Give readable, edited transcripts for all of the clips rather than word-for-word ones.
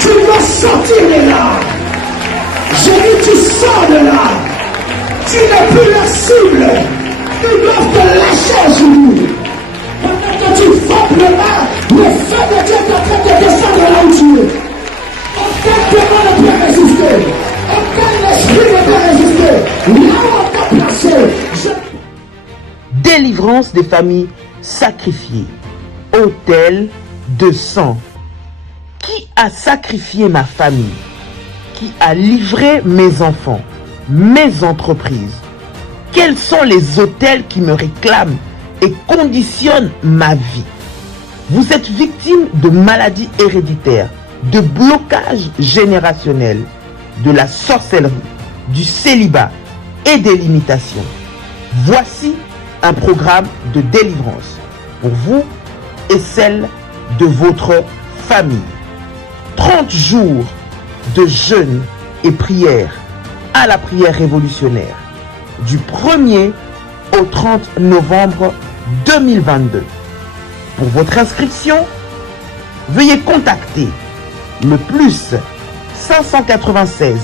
Tu dois sortir de là. J'ai dit tu sors de là. Tu n'es plus la cible. Ils doivent te lâcher aujourd'hui. Pendant que tu frappes le bas, le feu de Dieu est en train de descendre là où tu es. Aucun démon ne peut résister. Aucun esprit ne peut résister. Là où on t'a placé. Délivrance des familles sacrifiées. Autel de sang. Qui a sacrifié ma famille? Qui a livré mes enfants, mes entreprises? Quels sont les autels qui me réclament et conditionnent ma vie? Vous êtes victime de maladies héréditaires, de blocages générationnels, de la sorcellerie, du célibat et des limitations. Voici un programme de délivrance pour vous et celle de votre famille. 30 jours de jeûne et prière à la prière révolutionnaire du 1er au 30 novembre 2022. Pour votre inscription, veuillez contacter le plus 596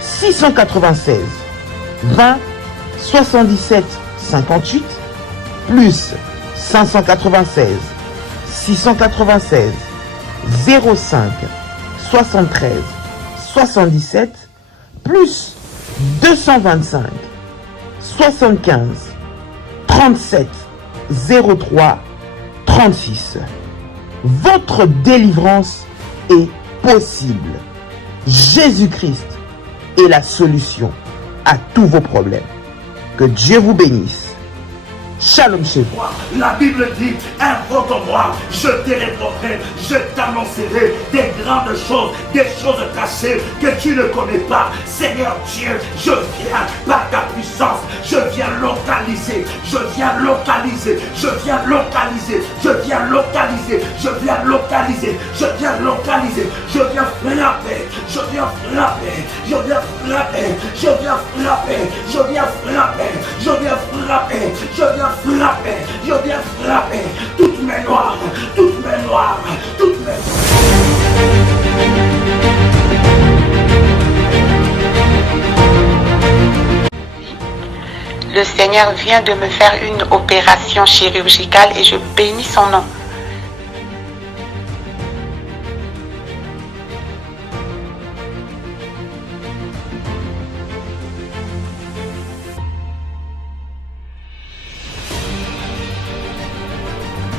696 20 77 58 plus 596 696 05 73 77 plus 225 75 37 03 36. Votre délivrance est possible. Jésus-Christ est la solution à tous vos problèmes. Que Dieu vous bénisse. Shalom chez vous. La Bible dit, invoque-moi, je te répondrai, je t'annoncerai des grandes choses, des choses cachées que tu ne connais pas. Seigneur Dieu, je viens par ta puissance, je viens localiser, je viens localiser, je viens localiser, je viens localiser, je viens localiser, je viens localiser, je viens frapper, je viens frapper, je viens frapper, je viens frapper, je viens frapper, je viens frapper, je viens frapper, je viens frapper toutes mes noirs, toutes mes noirs, toutes mes... Le Seigneur vient de me faire une opération chirurgicale et je bénis son nom.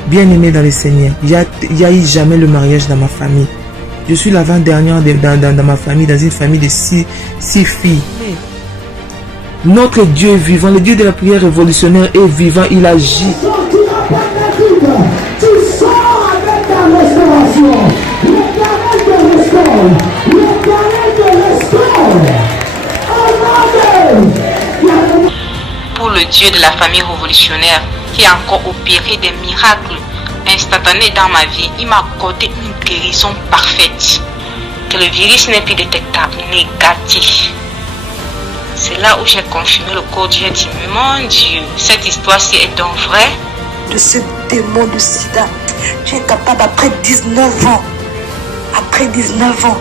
Bien-aimé dans le Seigneur, il n'y a eu jamais le mariage dans ma famille. Je suis l'avant-dernière dans ma famille, dans une famille de six filles. Notre Dieu est vivant, le Dieu de la prière révolutionnaire est vivant, il agit. Tu sors avec ta restauration. L'Éternel te restaure. L'Éternel te restaure. Amen. Pour le Dieu de la famille révolutionnaire qui a encore opéré des miracles instantanés dans ma vie, il m'a accordé une guérison parfaite. Que le virus n'est plus détectable, négatif. C'est là où j'ai confirmé le corps Dieu. J'ai dit, mon Dieu, cette histoire-ci est donc vraie. De ce démon de sida, tu es capable après 19 ans. Après 19 ans,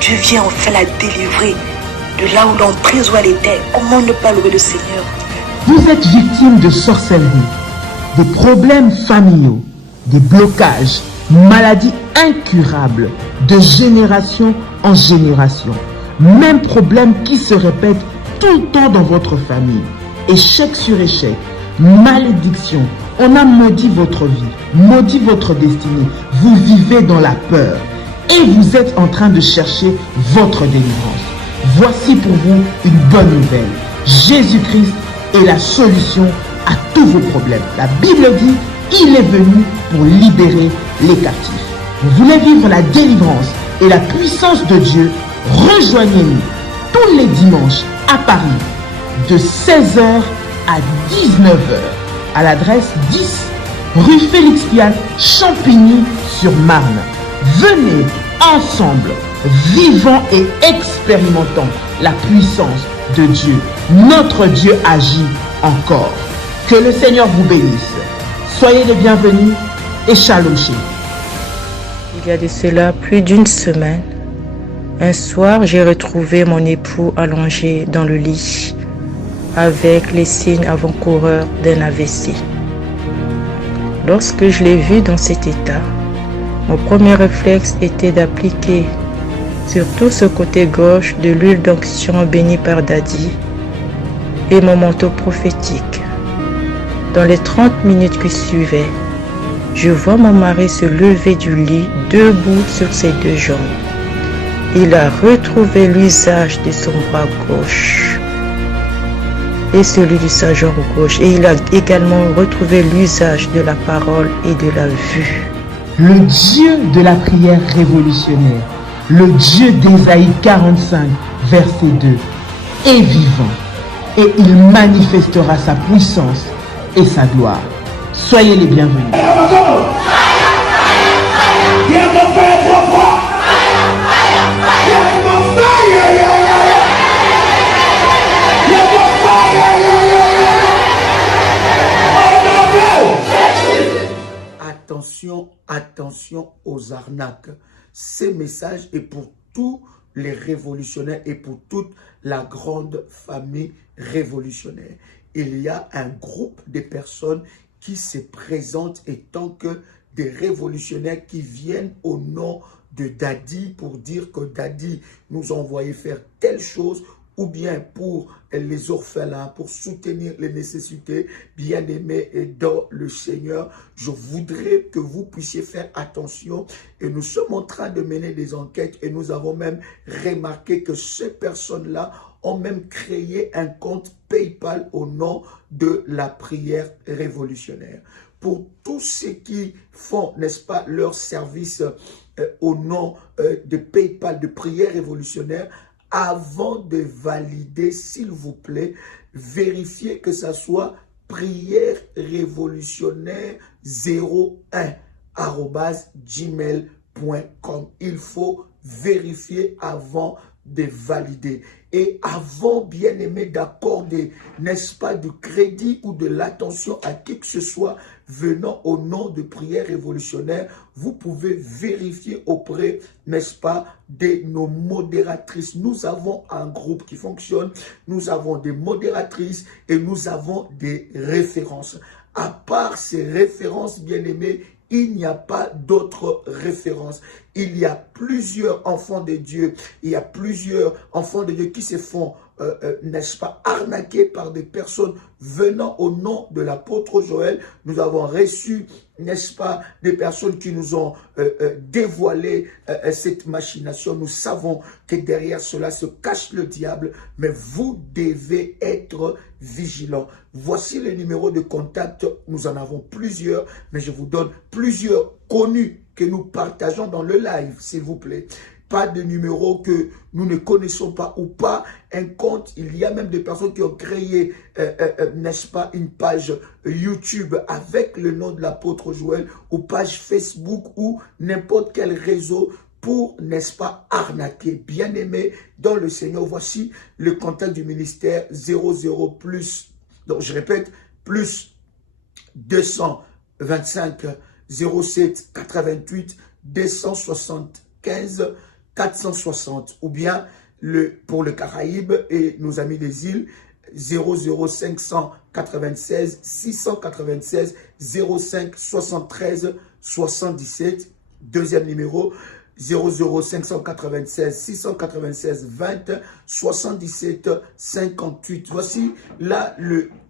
Dieu vient enfin la délivrer de là où l'emprise où elle était. Comment ne pas louer le Seigneur? Vous êtes victime de sorcellerie, des problèmes familiaux, des blocages, maladies incurables de génération en génération. Même problème qui se répète tout le temps dans votre famille. Échec sur échec, malédiction. On a maudit votre vie, maudit votre destinée. Vous vivez dans la peur et vous êtes en train de chercher votre délivrance. Voici pour vous une bonne nouvelle. Jésus-Christ est la solution à tous vos problèmes. La Bible dit, il est venu pour libérer les captifs. Vous voulez vivre la délivrance et la puissance de Dieu? Rejoignez-nous tous les dimanches à Paris de 16h à 19h à l'adresse 10 rue Félix Piat, Champigny-sur-Marne. Venez ensemble, vivant et expérimentant la puissance de Dieu. Notre Dieu agit encore. Que le Seigneur vous bénisse. Soyez les bienvenus et shalom chez vous. Il y a de cela plus d'une semaine, un soir, j'ai retrouvé mon époux allongé dans le lit avec les signes avant-coureurs d'un AVC. Lorsque je l'ai vu dans cet état, mon premier réflexe était d'appliquer sur tout ce côté gauche de l'huile d'onction bénie par Daddy et mon manteau prophétique. Dans les 30 minutes qui suivaient, je vois mon mari se lever du lit debout sur ses deux jambes. Il a retrouvé l'usage de son bras gauche et celui de sa jambe gauche. Et il a également retrouvé l'usage de la parole et de la vue. Le Dieu de la prière révolutionnaire, le Dieu d'Ésaïe 45, verset 2, est vivant et il manifestera sa puissance et sa gloire. Soyez les bienvenus. Attention, attention aux arnaques. Ce message est pour tous les révolutionnaires et pour toute la grande famille révolutionnaire. Il y a un groupe de personnes qui se présentent étant que des révolutionnaires qui viennent au nom de Daddy pour dire que Daddy nous a envoyé faire telle chose ou bien pour les orphelins, pour soutenir les nécessités. Bien-aimés dans le Seigneur, je voudrais que vous puissiez faire attention et nous sommes en train de mener des enquêtes et nous avons même remarqué que ces personnes-là ont même créé un compte PayPal au nom de la prière révolutionnaire. Pour tous ceux qui font, n'est-ce pas, leur service au nom de PayPal, de prière révolutionnaire, avant de valider, s'il vous plaît, vérifiez que ça soit prière révolutionnaire 01@gmail.com. Il faut vérifier avant de valider. Et avant, bien aimé, d'accorder, n'est-ce pas, du crédit ou de l'attention à qui que ce soit venant au nom de prière révolutionnaire, vous pouvez vérifier auprès, n'est-ce pas, de nos modératrices. Nous avons un groupe qui fonctionne, nous avons des modératrices et nous avons des références. À part ces références, bien aimés, il n'y a pas d'autres références. Il y a plusieurs enfants de Dieu. Il y a plusieurs enfants de Dieu qui se font, n'est-ce pas, arnaquer par des personnes venant au nom de l'apôtre Joël. Nous avons reçu, n'est-ce pas, des personnes qui nous ont dévoilé cette machination. Nous savons que derrière cela se cache le diable, mais vous devez être vigilants. Voici le numéro de contact. Nous en avons plusieurs, mais je vous donne plusieurs connus que nous partageons dans le live, s'il vous plaît. Pas de numéro que nous ne connaissons pas ou pas un compte. Il y a même des personnes qui ont créé, n'est-ce pas, une page YouTube avec le nom de l'apôtre Joël ou page Facebook ou n'importe quel réseau pour, n'est-ce pas, arnaquer. Bien-aimé dans le Seigneur, voici le contact du ministère 00 plus, donc je répète, plus 225 07 88 275 460 ou bien pour le Caraïbe et nos amis des îles 00596 696 05 73 77. Deuxième numéro 00596 696 20 77 58. Voici là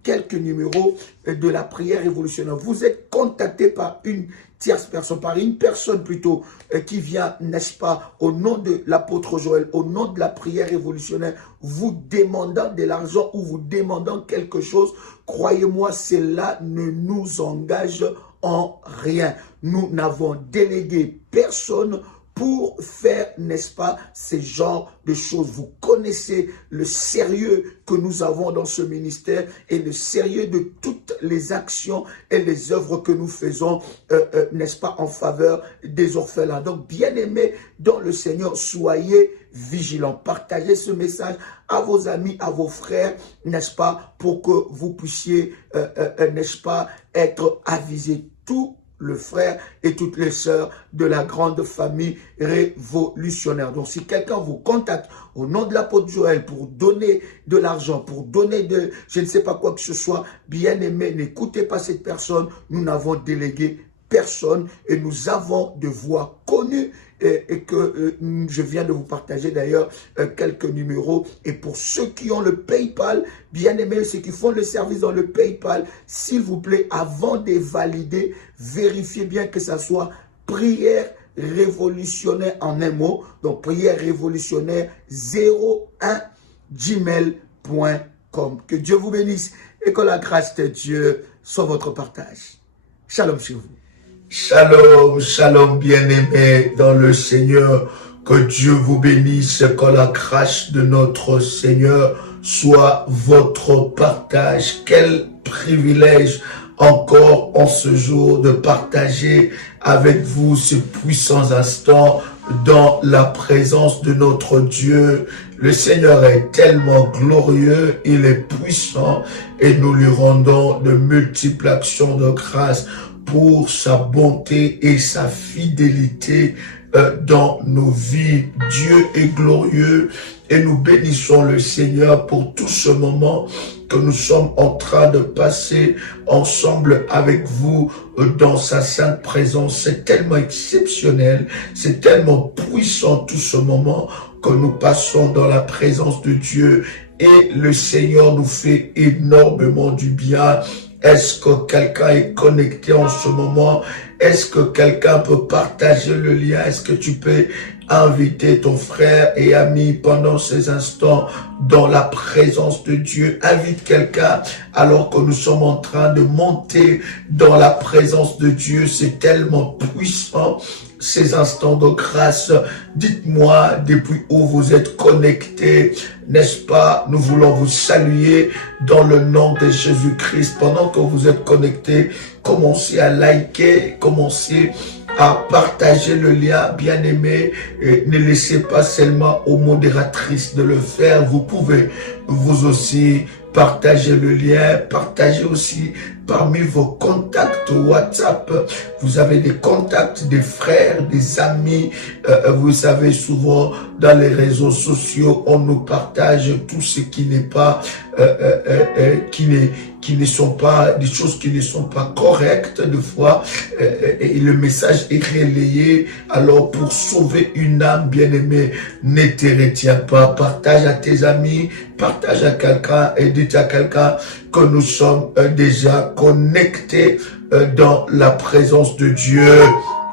quelques numéros de la prière révolutionnaire. Vous êtes contacté par une tierce personne, par une personne plutôt qui vient, n'est-ce pas, au nom de l'apôtre Joël, au nom de la prière révolutionnaire, vous demandant de l'argent ou vous demandant quelque chose. Croyez-moi, cela ne nous engage en rien. Nous n'avons délégué personne pour faire, n'est-ce pas, ces genres de choses. Vous connaissez le sérieux que nous avons dans ce ministère et le sérieux de toutes les actions et les œuvres que nous faisons, n'est-ce pas, en faveur des orphelins. Donc, bien-aimés dans le Seigneur, soyez vigilants. Partagez ce message à vos amis, à vos frères, n'est-ce pas, pour que vous puissiez, n'est-ce pas, être avisés. Tous les frères et toutes les sœurs de la grande famille révolutionnaire. Donc, si quelqu'un vous contacte au nom de l'apôtre Joël pour donner de l'argent, pour donner de, je ne sais pas quoi que ce soit, bien aimé, n'écoutez pas cette personne. Nous n'avons délégué personne et nous avons de voix connues et que je viens de vous partager d'ailleurs quelques numéros. Et pour ceux qui ont le PayPal, bien aimé, ceux qui font le service dans le PayPal, s'il vous plaît, avant de valider, vérifiez bien que ça soit prière révolutionnaire en un mot. Donc prière révolutionnaire 01@gmail.com. Que Dieu vous bénisse et que la grâce de Dieu soit votre partage. Shalom sur vous. Shalom, shalom bien-aimés dans le Seigneur, que Dieu vous bénisse, que la grâce de notre Seigneur soit votre partage. Quel privilège encore en ce jour de partager avec vous ce puissant instant dans la présence de notre Dieu. Le Seigneur est tellement glorieux, il est puissant et nous lui rendons de multiples actions de grâce pour sa bonté et sa fidélité dans nos vies. Dieu est glorieux et nous bénissons le Seigneur pour tout ce moment que nous sommes en train de passer ensemble avec vous dans sa sainte présence. C'est tellement exceptionnel, c'est tellement puissant tout ce moment que nous passons dans la présence de Dieu et le Seigneur nous fait énormément du bien. Est-ce que quelqu'un est connecté en ce moment? Est-ce que quelqu'un peut partager le lien? Est-ce que tu peux inviter ton frère et ami pendant ces instants dans la présence de Dieu? Invite quelqu'un alors que nous sommes en train de monter dans la présence de Dieu. C'est tellement puissant ces instants de grâce. Dites-moi depuis où vous êtes connectés, n'est-ce pas? Nous voulons vous saluer dans le nom de Jésus-Christ. Pendant que vous êtes connectés, commencez à liker, commencez à partager le lien, bien aimé. Et ne laissez pas seulement aux modératrices de le faire. Vous pouvez vous aussi partager le lien, partagez aussi parmi vos contacts WhatsApp. Vous avez des contacts, des frères, des amis. Vous savez, souvent dans les réseaux sociaux, on nous partage tout ce qui n'est pas, qui ne sont pas des choses qui ne sont pas correctes de fois, et le message est relayé. Alors pour sauver une âme, bien-aimée, ne te retiens pas, partage à tes amis, partage à quelqu'un et dites à quelqu'un que nous sommes déjà connectés dans la présence de Dieu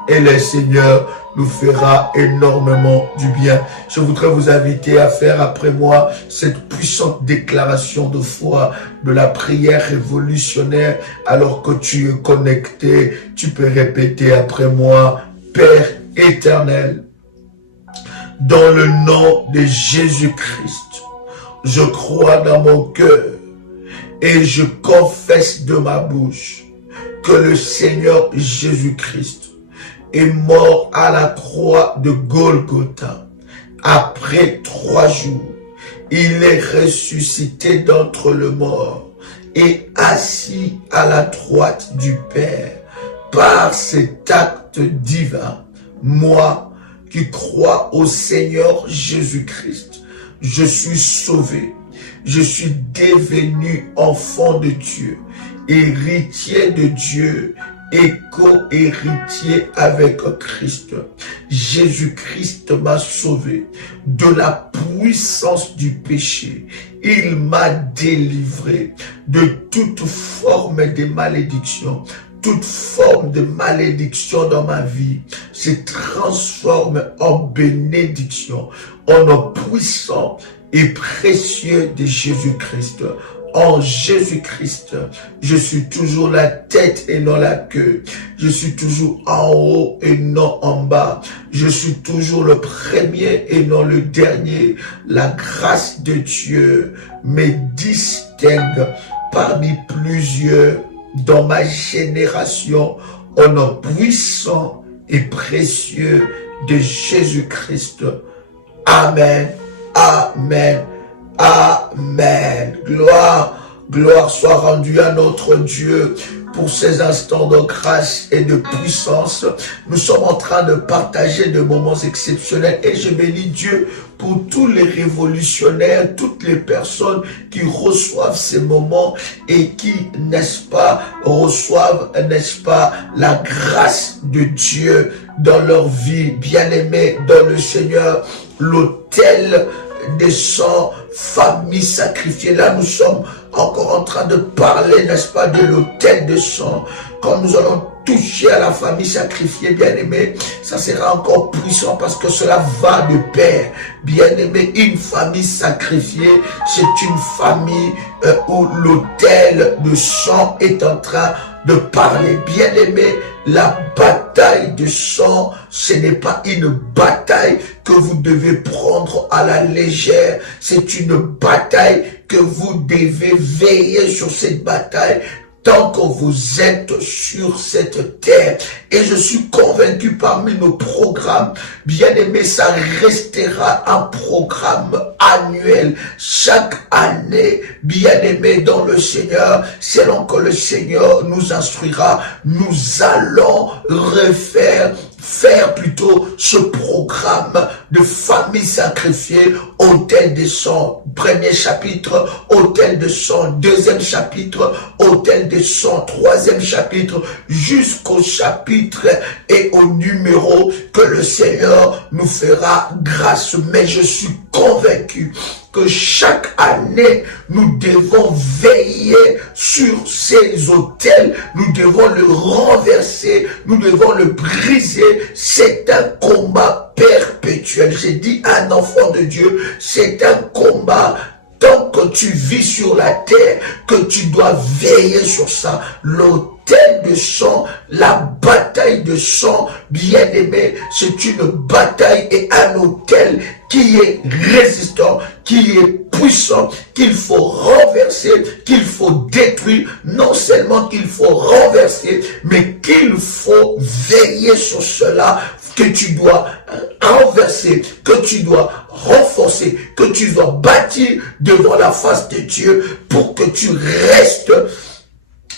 et le Seigneur nous fera énormément du bien. Je voudrais vous inviter à faire après moi cette puissante déclaration de foi de la prière révolutionnaire. Alors que tu es connecté, tu peux répéter après moi: Père éternel, dans le nom de Jésus-Christ, je crois dans mon cœur et je confesse de ma bouche que le Seigneur Jésus-Christ est mort à la croix de Golgotha. Après 3 jours, il est ressuscité d'entre les morts et assis à la droite du Père. Par cet acte divin, moi qui crois au Seigneur Jésus-Christ, je suis sauvé. Je suis devenu enfant de Dieu, héritier de Dieu et co-héritier avec Christ. Jésus-Christ m'a sauvé de la puissance du péché. Il m'a délivré de toute forme de malédiction. Toute forme de malédiction dans ma vie se transforme en bénédiction, en nom puissant et précieux de Jésus-Christ. En Jésus-Christ, je suis toujours la tête et non la queue. Je suis toujours en haut et non en bas. Je suis toujours le premier et non le dernier. La grâce de Dieu me distingue parmi plusieurs dans ma génération, au nom puissant et précieux de Jésus-Christ. Amen. Amen. Amen. Gloire soit rendue à notre Dieu pour ces instants de grâce et de puissance. Nous sommes en train de partager des moments exceptionnels et je bénis Dieu pour tous les révolutionnaires, toutes les personnes qui reçoivent ces moments et qui, n'est-ce pas, reçoivent, n'est-ce pas, la grâce de Dieu dans leur vie. Bien-aimés dans le Seigneur, l'autel des sangs, famille sacrifiée. Là, nous sommes encore en train de parler, n'est-ce pas, de l'autel de sang. Quand nous allons toucher à la famille sacrifiée, bien-aimé, ça sera encore puissant parce que cela va de pair. Bien-aimé, une famille sacrifiée, c'est une famille où l'autel de sang est en train de parler. Bien-aimé, la bataille de sang, ce n'est pas une bataille que vous devez prendre à la légère. C'est une bataille que vous devez veiller sur cette bataille tant que vous êtes sur cette terre. Et je suis convaincu parmi nos programmes, bien aimé, ça restera un programme annuel. Chaque année, bien aimé dans le Seigneur, selon que le Seigneur nous instruira, nous allons faire plutôt ce programme de famille sacrifiée, autel de sang, premier chapitre, autel de sang, deuxième chapitre, autel de sang, troisième chapitre, jusqu'au chapitre et au numéro que le Seigneur nous fera grâce. Mais je suis convaincu que chaque année, nous devons veiller sur ces autels, nous devons le renverser, nous devons le briser. C'est un combat perpétuel. J'ai dit à un enfant de Dieu, c'est un combat. Tant que tu vis sur la terre, que tu dois veiller sur ça. L'autel de sang, la bataille de sang, bien aimé, c'est une bataille et un autel qui est résistant, qui est puissant, qu'il faut renverser, qu'il faut détruire. Non seulement qu'il faut renverser, mais qu'il faut veiller sur cela, que tu dois renverser, que tu dois renforcer, que tu dois bâtir devant la face de Dieu pour que tu restes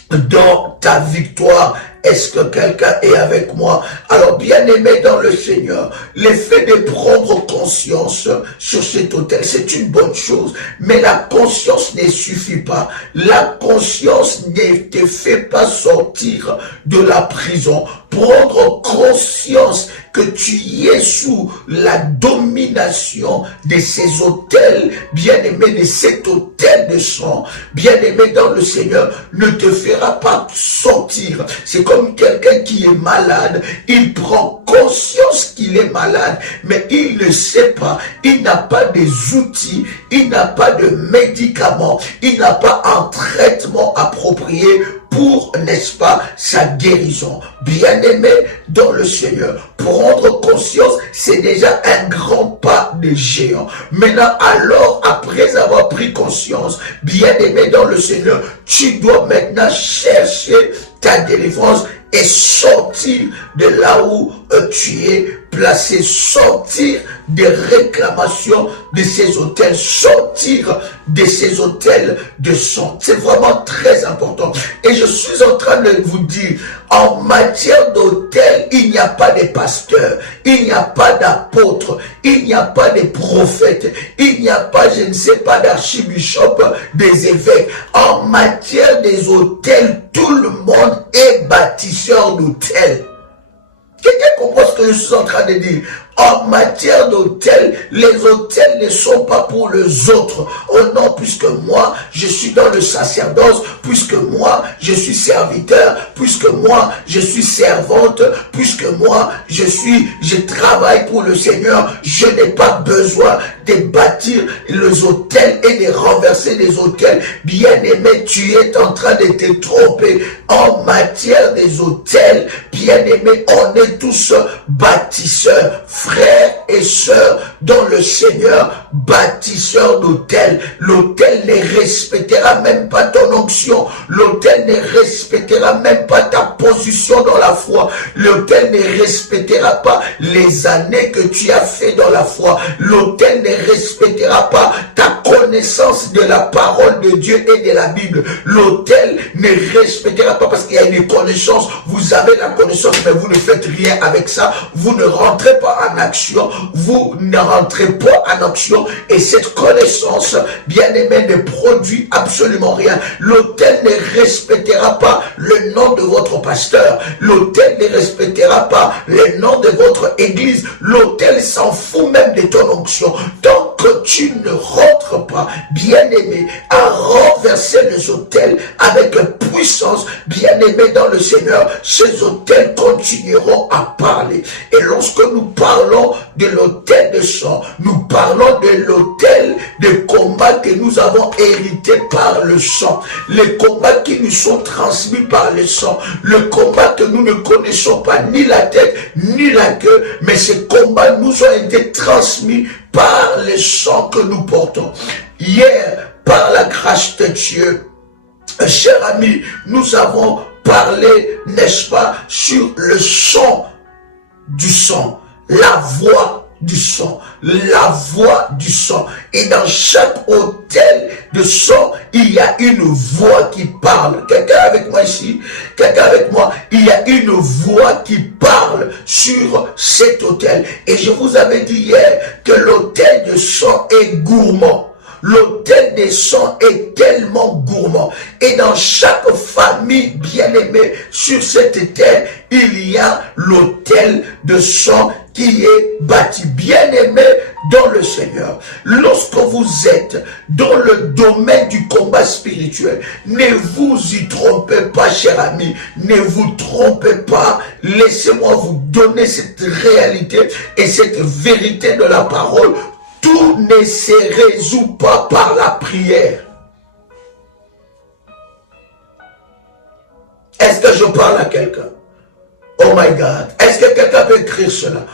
dans ta victoire. Est-ce que quelqu'un est avec moi? Alors, bien-aimé dans le Seigneur, l'effet de prendre conscience sur cet autel, c'est une bonne chose. Mais la conscience ne suffit pas. La conscience ne te fait pas sortir de la prison. Prendre conscience que tu y es sous la domination de ces autels, bien-aimé, de cet autel de sang, bien-aimé dans le Seigneur, ne te fera pas sortir. C'est comme quelqu'un qui est malade, il prend conscience qu'il est malade, mais il ne sait pas, il n'a pas des outils, il n'a pas de médicaments, il n'a pas un traitement approprié pour, n'est-ce pas, sa guérison. Bien-aimé dans le Seigneur, prendre conscience, c'est déjà un grand pas de géant. Maintenant, alors, après avoir pris conscience, bien-aimé dans le Seigneur, tu dois maintenant chercher ta délivrance et sortir de là où tu es placé, sortir des réclamations de ces hôtels, sortir de ces hôtels de sang. C'est vraiment très important. Et je suis en train de vous dire, en matière d'hôtel, il n'y a pas de pasteurs, il n'y a pas d'apôtres, il n'y a pas de prophètes, il n'y a pas, je ne sais pas, d'archibishop, des évêques. En matière des hôtels, tout le monde est bâtisseur d'hôtels. Quelqu'un comprend ce que je suis en train de dire? En matière d'hôtel, les hôtels ne sont pas pour les autres. Oh non, puisque moi, je suis dans le sacerdoce, puisque moi, je suis serviteur, puisque moi, je suis servante, puisque moi, je travaille pour le Seigneur, je n'ai pas besoin de bâtir les hôtels et de renverser les hôtels. Bien-aimé, tu es en train de te tromper. En matière des hôtels, bien-aimé, on est tous bâtisseurs, frères et sœurs dans le Seigneur, bâtisseurs d'hôtel. L'hôtel ne respectera même pas ton onction. L'hôtel ne respectera même pas ta position position dans la foi, l'autel ne respectera pas les années que tu as fait dans la foi, l'autel ne respectera pas ta connaissance de la parole de Dieu et de la Bible, l'autel ne respectera pas parce qu'il y a une connaissance, vous avez la connaissance mais vous ne faites rien avec ça, vous ne rentrez pas en action, vous ne rentrez pas en action et cette connaissance, bien aimé, ne produit absolument rien. L'autel ne respectera pas le nom de votre pasteur, l'autel ne respectera pas le nom de votre église, l'autel s'en fout même de ton onction. Tant que tu ne rentres pas, bien aimé, à renverser les autels avec puissance, bien aimé dans le Seigneur, ces autels continueront à parler. Et lorsque nous parlons de l'autel de sang, nous parlons de l'autel de combat que nous avons hérité par le sang, les combats qui nous sont transmis par le sang, le combat que nous ne connaissons pas ni la tête ni la queue, mais ces combats nous ont été transmis par le sang que nous portons. Hier, par la grâce de Dieu, cher ami, nous avons parlé, n'est-ce pas, sur le son du sang, la voix du sang, la voix du sang. Et dans chaque autel de sang, il y a une voix qui parle. Quelqu'un avec moi ici? Quelqu'un avec moi? Il y a une voix qui parle sur cet autel. Et je vous avais dit hier que l'autel de sang est gourmand. L'autel des sang est tellement gourmand. Et dans chaque famille bien-aimée sur cette terre, il y a l'autel de sang qui est bâti. Bien-aimé dans le Seigneur, lorsque vous êtes dans le domaine du combat spirituel, ne vous y trompez pas, cher ami. Ne vous trompez pas. Laissez-moi vous donner cette réalité et cette vérité de la parole. Tout ne se résout pas par la prière. Est-ce que je parle à quelqu'un? Oh my God. Est-ce que quelqu'un peut écrire cela?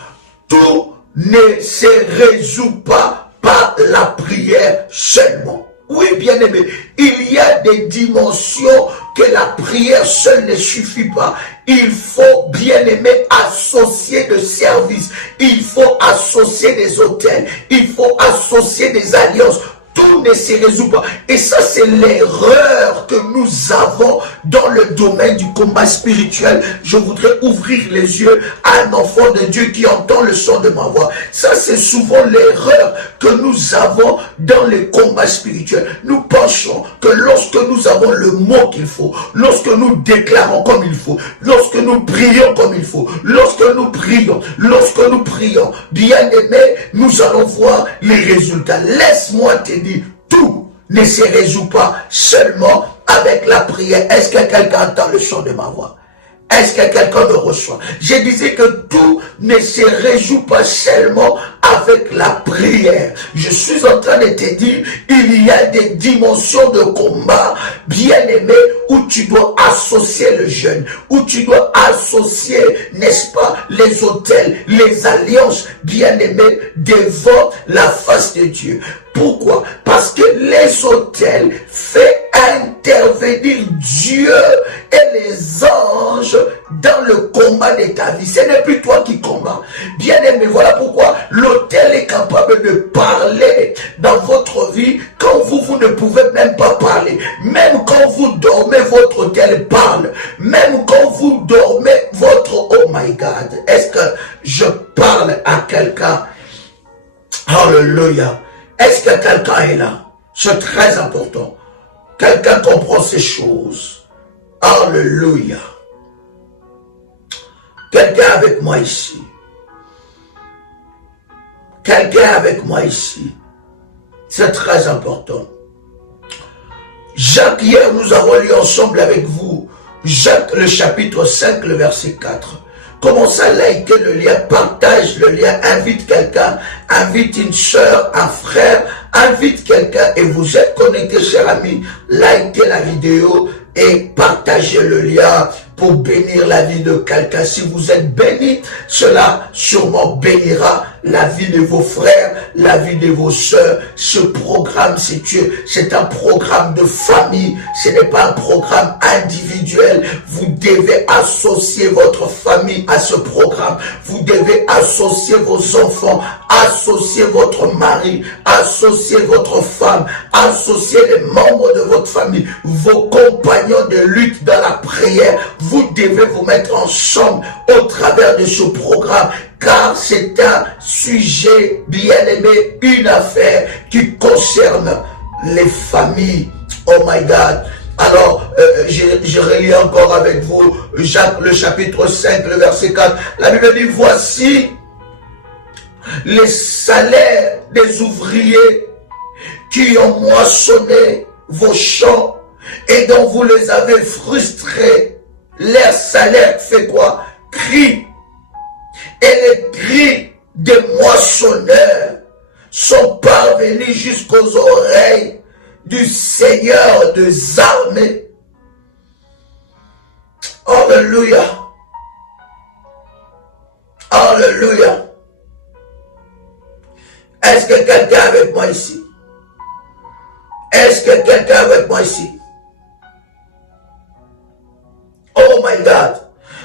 Tout ne se résout pas par la prière seulement. Oui, bien aimé, il y a des dimensions que la prière seule ne suffit pas. Il faut, bien aimé, associer des services. Il faut associer des hôtels. Il faut associer des alliances. Tout ne se résout pas. Et ça, c'est l'erreur que nous avons dans le domaine du combat spirituel. Je voudrais ouvrir les yeux à un enfant de Dieu qui entend le son de ma voix. Ça, c'est souvent l'erreur que nous avons dans le combat spirituel. Nous pensons que lorsque nous avons le mot qu'il faut, lorsque nous déclarons comme il faut, lorsque nous prions comme il faut, lorsque nous prions, bien aimé, nous allons voir les résultats. Laisse-moi te dire, tout ne se résout pas seulement avec la prière. Est-ce que quelqu'un entend le son de ma voix? Est-ce que quelqu'un me reçoit? Je disais que tout ne se résout pas seulement avec la prière. Je suis en train de te dire, il y a des dimensions de combat, bien aimé, où tu dois associer le jeûne, où tu dois associer, n'est-ce pas, les autels, les alliances, bien aimé, devant la face de Dieu. Pourquoi? Parce que les autels font intervenir Dieu et les anges dans le combat de ta vie. Ce n'est plus toi qui combats. Bien aimé, voilà pourquoi l'autel est capable de parler dans votre vie quand vous ne pouvez même pas parler. Même quand vous dormez, votre autel parle. Même quand vous dormez, votre... Oh my God! Est-ce que je parle à quelqu'un? Hallelujah! Est-ce que quelqu'un est là? C'est très important. Quelqu'un comprend ces choses. Alléluia. Quelqu'un avec moi ici. Quelqu'un avec moi ici. C'est très important. Jacques, hier, nous avons lu ensemble avec vous Jacques, le chapitre 5, le verset 4. Commence à liker le lien, partage le lien, invite quelqu'un, invite une soeur, un frère, invite quelqu'un et vous êtes connecté, cher ami, likez la vidéo et partagez le lien pour bénir la vie de quelqu'un. Si vous êtes béni, cela sûrement bénira la vie de vos frères, la vie de vos sœurs. Ce programme, c'est un programme de famille. Ce n'est pas un programme individuel. Vous devez associer votre famille à ce programme. Vous devez associer vos enfants, associer votre mari, associer votre femme, associer les membres de votre famille, vos compagnons de lutte dans la prière. Vous devez vous mettre ensemble au travers de ce programme, car c'est un sujet bien aimé, une affaire qui concerne les familles. Oh my God. Alors, je relis encore avec vous Jacques, le chapitre 5, le verset 4. La Bible dit, voici les salaires des ouvriers qui ont moissonné vos champs et dont vous les avez frustrés. Leur salaire fait quoi? Crie. Et les cris des moissonneurs sont parvenus jusqu'aux oreilles du Seigneur des armées. Alléluia. Alléluia. Est-ce que quelqu'un est avec moi ici? Est-ce que quelqu'un est avec moi ici? Oh my God.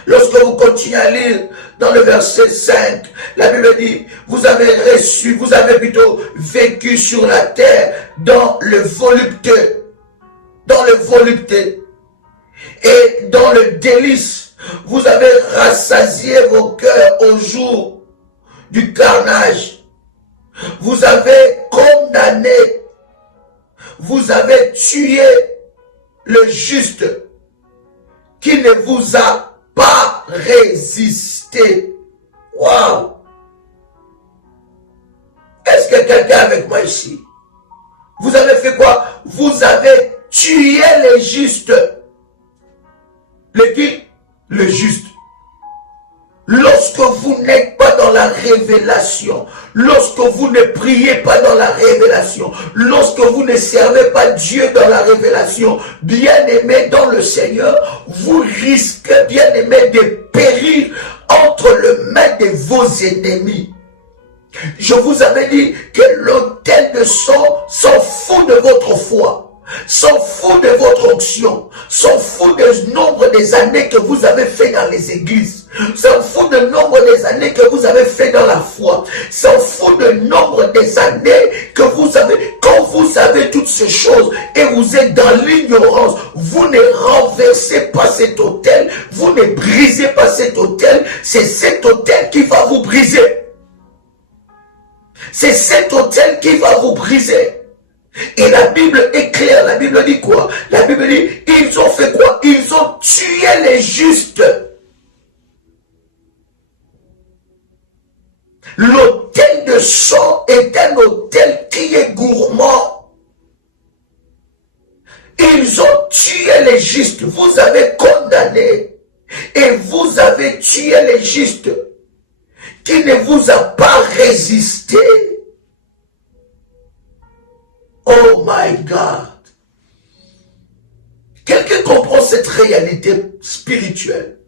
Lorsque vous continuez à lire dans le verset 5, la Bible dit, vous avez plutôt vécu sur la terre dans le volupté, et dans le délice. Vous avez rassasié vos cœurs au jour du carnage. Vous avez condamné, vous avez tué le juste qui ne vous a pas résisté. Waouh! Est-ce que quelqu'un est avec moi ici? Vous avez fait quoi? Vous avez tué les justes. Le qui? Le juste. Lorsque vous n'êtes pas dans la révélation, lorsque vous ne priez pas dans la révélation, lorsque vous ne servez pas Dieu dans la révélation, bien-aimé dans le Seigneur, vous risquez, bien-aimé, de périr entre les mains de vos ennemis. Je vous avais dit que l'autel de sang s'en fout de votre foi, s'en fout de votre onction, s'en fout du nombre des années que vous avez fait dans les églises, s'en fout du nombre des années que vous avez fait dans la foi, s'en fout du nombre des années que vous avez. Quand vous savez toutes ces choses et vous êtes dans l'ignorance, vous ne renversez pas cet autel, vous ne brisez pas cet autel, c'est cet autel qui va vous briser. C'est cet autel qui va vous briser. Et la Bible est claire. La Bible dit quoi? La Bible dit, ils ont fait quoi? Ils ont tué les justes. L'autel de sang est un autel qui est gourmand. Ils ont tué les justes. Vous avez condamné et vous avez tué les justes qui ne vous a pas résisté. Oh my God. Quelqu'un comprend cette réalité spirituelle?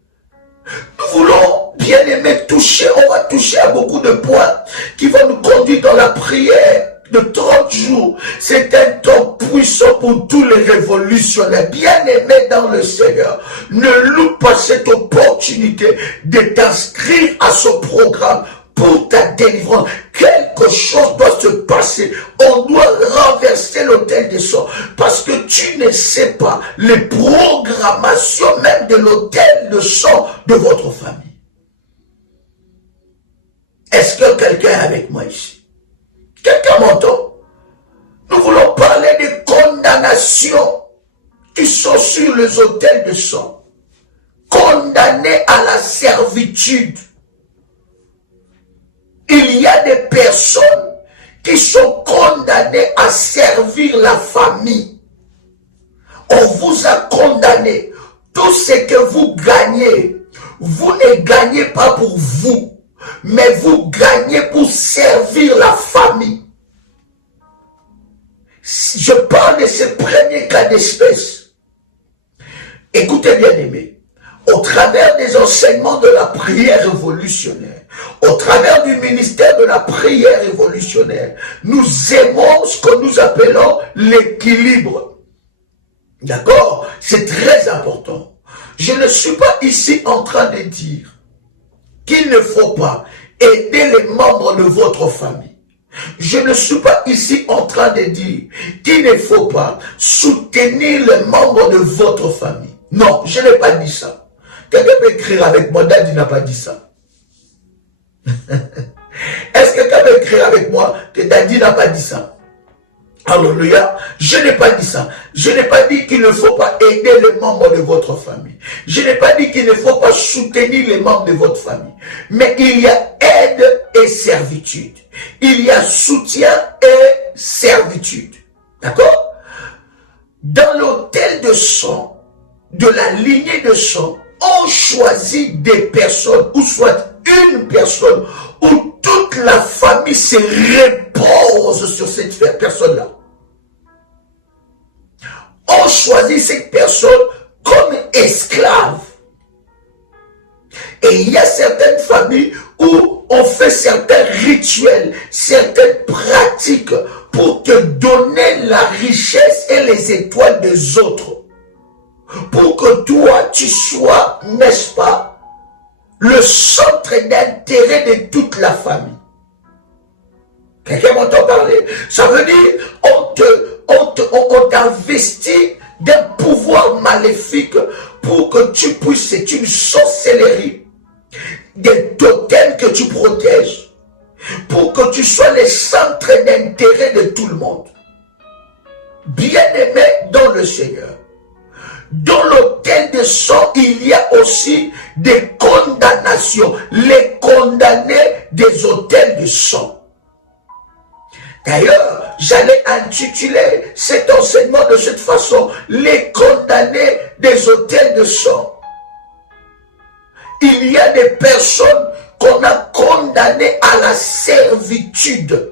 Nous voulons bien aimer toucher, on va toucher à beaucoup de points qui vont nous conduire dans la prière de 30 jours. C'est un temps puissant pour tous les révolutionnaires. Bien aimés dans le Seigneur, ne loupe pas cette opportunité de t'inscrire à ce programme pour ta délivrance. Quelque chose doit se passer. On doit renverser l'autel de sang. Parce que tu ne sais pas les programmations même de l'autel de sang de votre famille. Est-ce que quelqu'un est avec moi ici? Quelqu'un m'entend? Nous voulons parler des condamnations qui sont sur les autels de sang. Condamnés à la servitude. Il y a des personnes qui sont condamnées à servir la famille. On vous a condamné. Tout ce que vous gagnez, vous ne gagnez pas pour vous, mais vous gagnez pour servir la famille. Je parle de ce premier cas d'espèce. Écoutez bien aimé, au travers des enseignements de la prière révolutionnaire, au travers du ministère de la prière révolutionnaire, nous aimons ce que nous appelons l'équilibre. D'accord? C'est très important. Je ne suis pas ici en train de dire qu'il ne faut pas aider les membres de votre famille. Je ne suis pas ici en train de dire qu'il ne faut pas soutenir les membres de votre famille. Non, je n'ai pas dit ça. Quelqu'un peut écrire avec moi, Daddy n'a pas dit ça. Est-ce que quelqu'un peut écrire avec moi que Daddy n'a pas dit ça? Alléluia. Je n'ai pas dit ça. Je n'ai pas dit qu'il ne faut pas aider les membres de votre famille. Je n'ai pas dit qu'il ne faut pas soutenir les membres de votre famille. Mais il y a aide et servitude. Il y a soutien et servitude. D'accord? Dans l'autel de sang, de la lignée de sang, on choisit des personnes, ou soit une personne, où toute la famille se repose sur cette personne-là. On choisit cette personne comme esclave. Et il y a certaines familles où on fait certains rituels, certaines pratiques pour te donner la richesse et les étoiles des autres. Pour que toi, tu sois, n'est-ce pas, le centre d'intérêt de toute la famille. Quelqu'un m'entend parler? Ça veut dire, on t'investit d'un pouvoir maléfique pour que tu puisses, c'est une sorcellerie, des totems que tu protèges, pour que tu sois le centre d'intérêt de tout le monde. Bien-aimé dans le Seigneur. Dans l'autel de sang, il y a aussi des condamnations, les condamnés des autels de sang. D'ailleurs, j'allais intituler cet enseignement de cette façon, les condamnés des autels de sang. Il y a des personnes qu'on a condamnées à la servitude.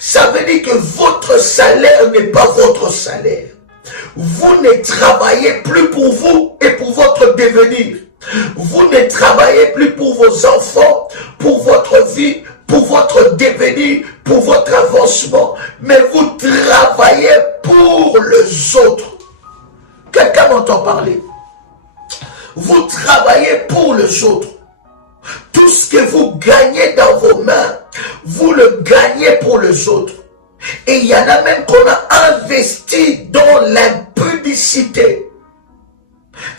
Ça veut dire que votre salaire n'est pas votre salaire. Vous ne travaillez plus pour vous et pour votre devenir. Vous ne travaillez plus pour vos enfants, pour votre vie, pour votre devenir, pour votre avancement. Mais vous travaillez pour les autres. Quelqu'un m'entend parler? Vous travaillez pour les autres. Tout ce que vous gagnez dans vos mains, vous le gagnez pour les autres. Et il y en a même qu'on a investi dans l'impudicité.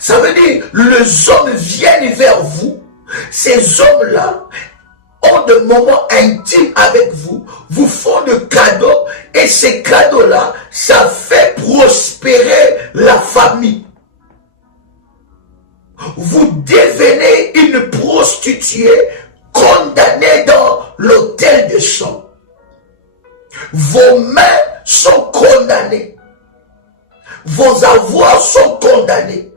Ça veut dire, les hommes viennent vers vous. Ces hommes-là ont des moments intimes avec vous, vous font des cadeaux, et ces cadeaux-là, ça fait prospérer la famille. Vous devenez une prostituée condamnée dans l'autel de sang. Vos mains sont condamnées. Vos avoirs sont condamnés.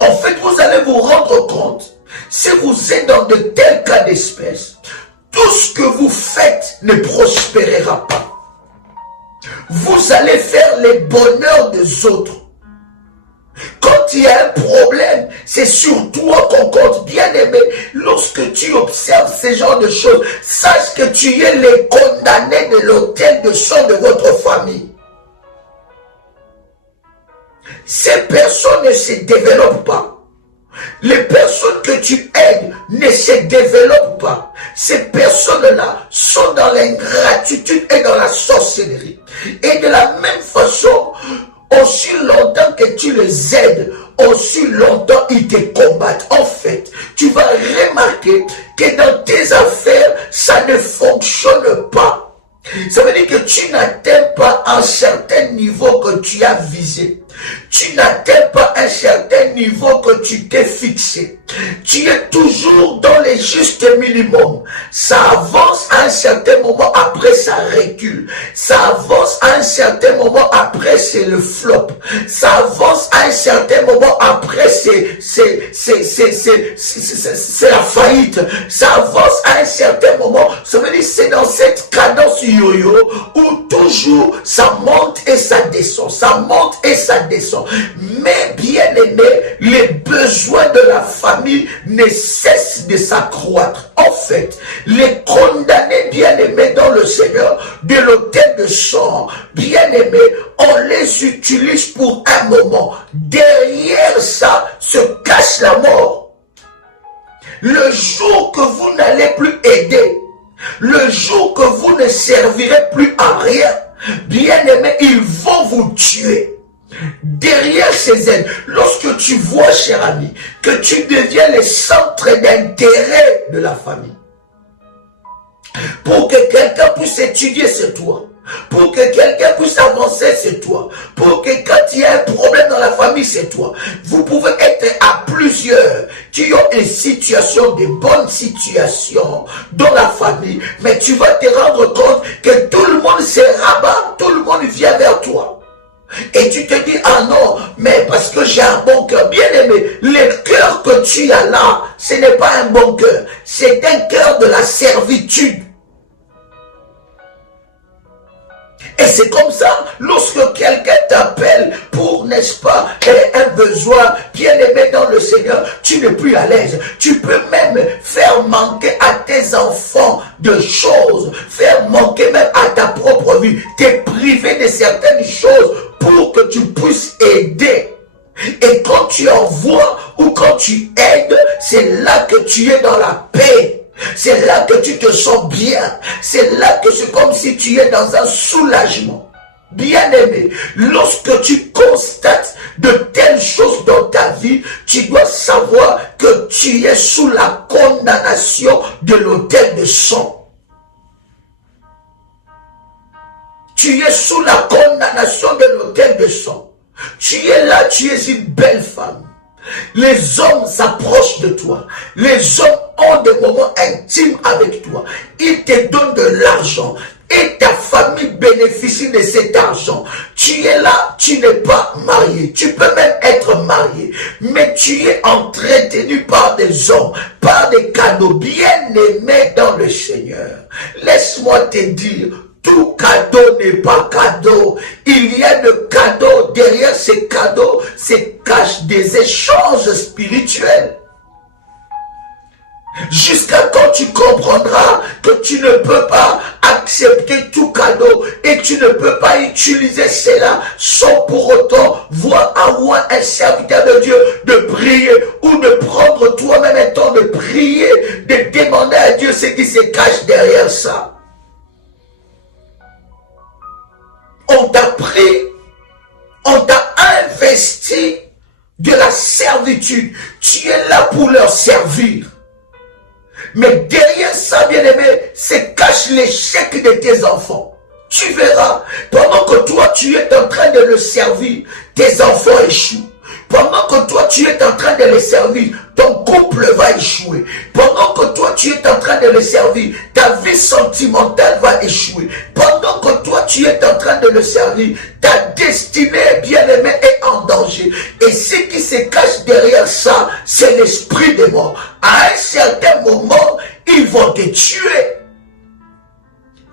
En fait, vous allez vous rendre compte, si vous êtes dans de tels cas d'espèce, tout ce que vous faites ne prospérera pas. Vous allez faire les bonheurs des autres. Quand il y a un problème, c'est sur toi qu'on compte. Bien aimé, lorsque tu observes ce genre de choses, sache que tu es les condamnés de l'autel de sang de votre famille. Ces personnes ne se développent pas. Les personnes que tu aides ne se développent pas. Ces personnes-là sont dans l'ingratitude et dans la sorcellerie. Et de la même façon, aussi longtemps que tu les aides, aussi longtemps ils te combattent. En fait, tu vas remarquer que dans tes affaires, ça ne fonctionne pas. Ça veut dire que tu n'atteins pas un certain niveau que tu as visé. Tu n'atteins pas un certain niveau que tu t'es fixé. Tu es toujours dans les justes minimums. Ça avance à un certain moment, après ça recule. Ça avance à un certain moment, après c'est le flop. Ça avance à un certain moment, après c'est la faillite. Ça avance à un certain moment. Ça veut dire c'est dans cette cadence yo-yo où toujours ça monte et ça descend. Ça monte et ça descend. Mais bien aimé, les besoins besoins de la famille ne cessent de s'accroître. En fait, les condamnés bien-aimés dans le Seigneur de l'autel de sang, bien-aimés, on les utilise pour un moment. Derrière ça se cache la mort. Le jour que vous n'allez plus aider, le jour que vous ne servirez plus à rien, bien-aimés, ils vont vous tuer. Derrière ces aides, lorsque tu vois, cher ami, que tu deviens le centre d'intérêt de la famille, pour que quelqu'un puisse étudier, c'est toi. Pour que quelqu'un puisse avancer, c'est toi. Pour que quand il y a un problème dans la famille, c'est toi. Vous pouvez être à plusieurs qui ont une situation, des bonnes situations dans la famille, mais tu vas te rendre compte que tout le monde se rabat, tout le monde vient vers toi. Et tu te dis, ah non, mais parce que j'ai un bon cœur. Bien aimé, le cœur que tu as là, ce n'est pas un bon cœur. C'est un cœur de la servitude. Et c'est comme ça, lorsque quelqu'un t'appelle pour, n'est-ce pas, un besoin bien aimé dans le Seigneur, tu n'es plus à l'aise. Tu peux même faire manquer à tes enfants de choses, faire manquer même à ta propre vie, te priver de certaines choses pour que tu puisses aider. Et quand tu envoies ou quand tu aides, c'est là que tu es dans la paix. C'est là que tu te sens bien. C'est là que c'est comme si tu es dans un soulagement. Bien-aimé, lorsque tu constates de telles choses dans ta vie, tu dois savoir que tu es sous la condamnation de l'autel de sang. Tu es sous la condamnation de l'autel de sang. Tu es là, tu es une belle femme. Les hommes s'approchent de toi. Les hommes ont des moments intimes avec toi. Ils te donnent de l'argent. Et ta famille bénéficie de cet argent. Tu es là, tu n'es pas marié. Tu peux même être marié. Mais tu es entretenu par des hommes, par des cadeaux bien aimés dans le Seigneur. Laisse-moi te dire, tout cadeau n'est pas cadeau. Il y a de cadeaux. Derrière ces cadeaux se cachent des échanges spirituels. Jusqu'à quand tu comprendras que tu ne peux pas accepter tout cadeau et tu ne peux pas utiliser cela sans pour autant voir à moi un serviteur de Dieu de prier ou de prendre toi-même un temps de prier, de demander à Dieu ce qui se cache derrière ça. On t'a pris, on t'a investi de la servitude. Tu es là pour leur servir. Mais derrière ça, bien-aimé, se cache l'échec de tes enfants. Tu verras, pendant que toi, tu es en train de le servir, tes enfants échouent. Pendant que toi, tu es en train de les servir, ton couple va échouer. Pendant que toi, tu es en train de les servir, ta vie sentimentale va échouer. Pendant que toi, tu es en train de le servir, ta destinée, bien-aimée, est en danger. Et ce qui se cache derrière ça, c'est l'esprit des morts. À un certain moment, ils vont te tuer.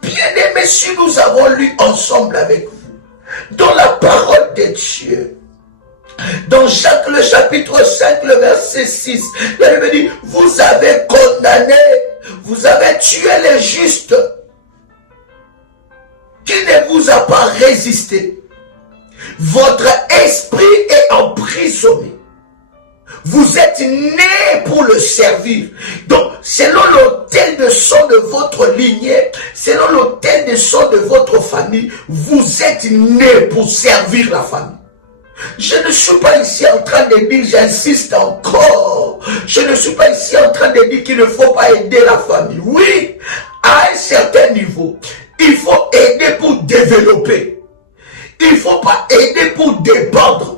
Bien-aimé, si nous avons lu ensemble avec vous, dans la parole de Dieu, dans Jacques le chapitre 5, le verset 6, la Bible dit, vous avez condamné, vous avez tué les justes, qui ne vous a pas résisté. Votre esprit est emprisonné. Vous êtes nés pour le servir. Donc, selon l'autel de sang de votre lignée, selon l'autel de sang de votre famille, vous êtes nés pour servir la famille. Je ne suis pas ici en train de dire, j'insiste encore, je ne suis pas ici en train de dire qu'il ne faut pas aider la famille. Oui, à un certain niveau, il faut aider pour développer. Il ne faut pas aider pour dépendre.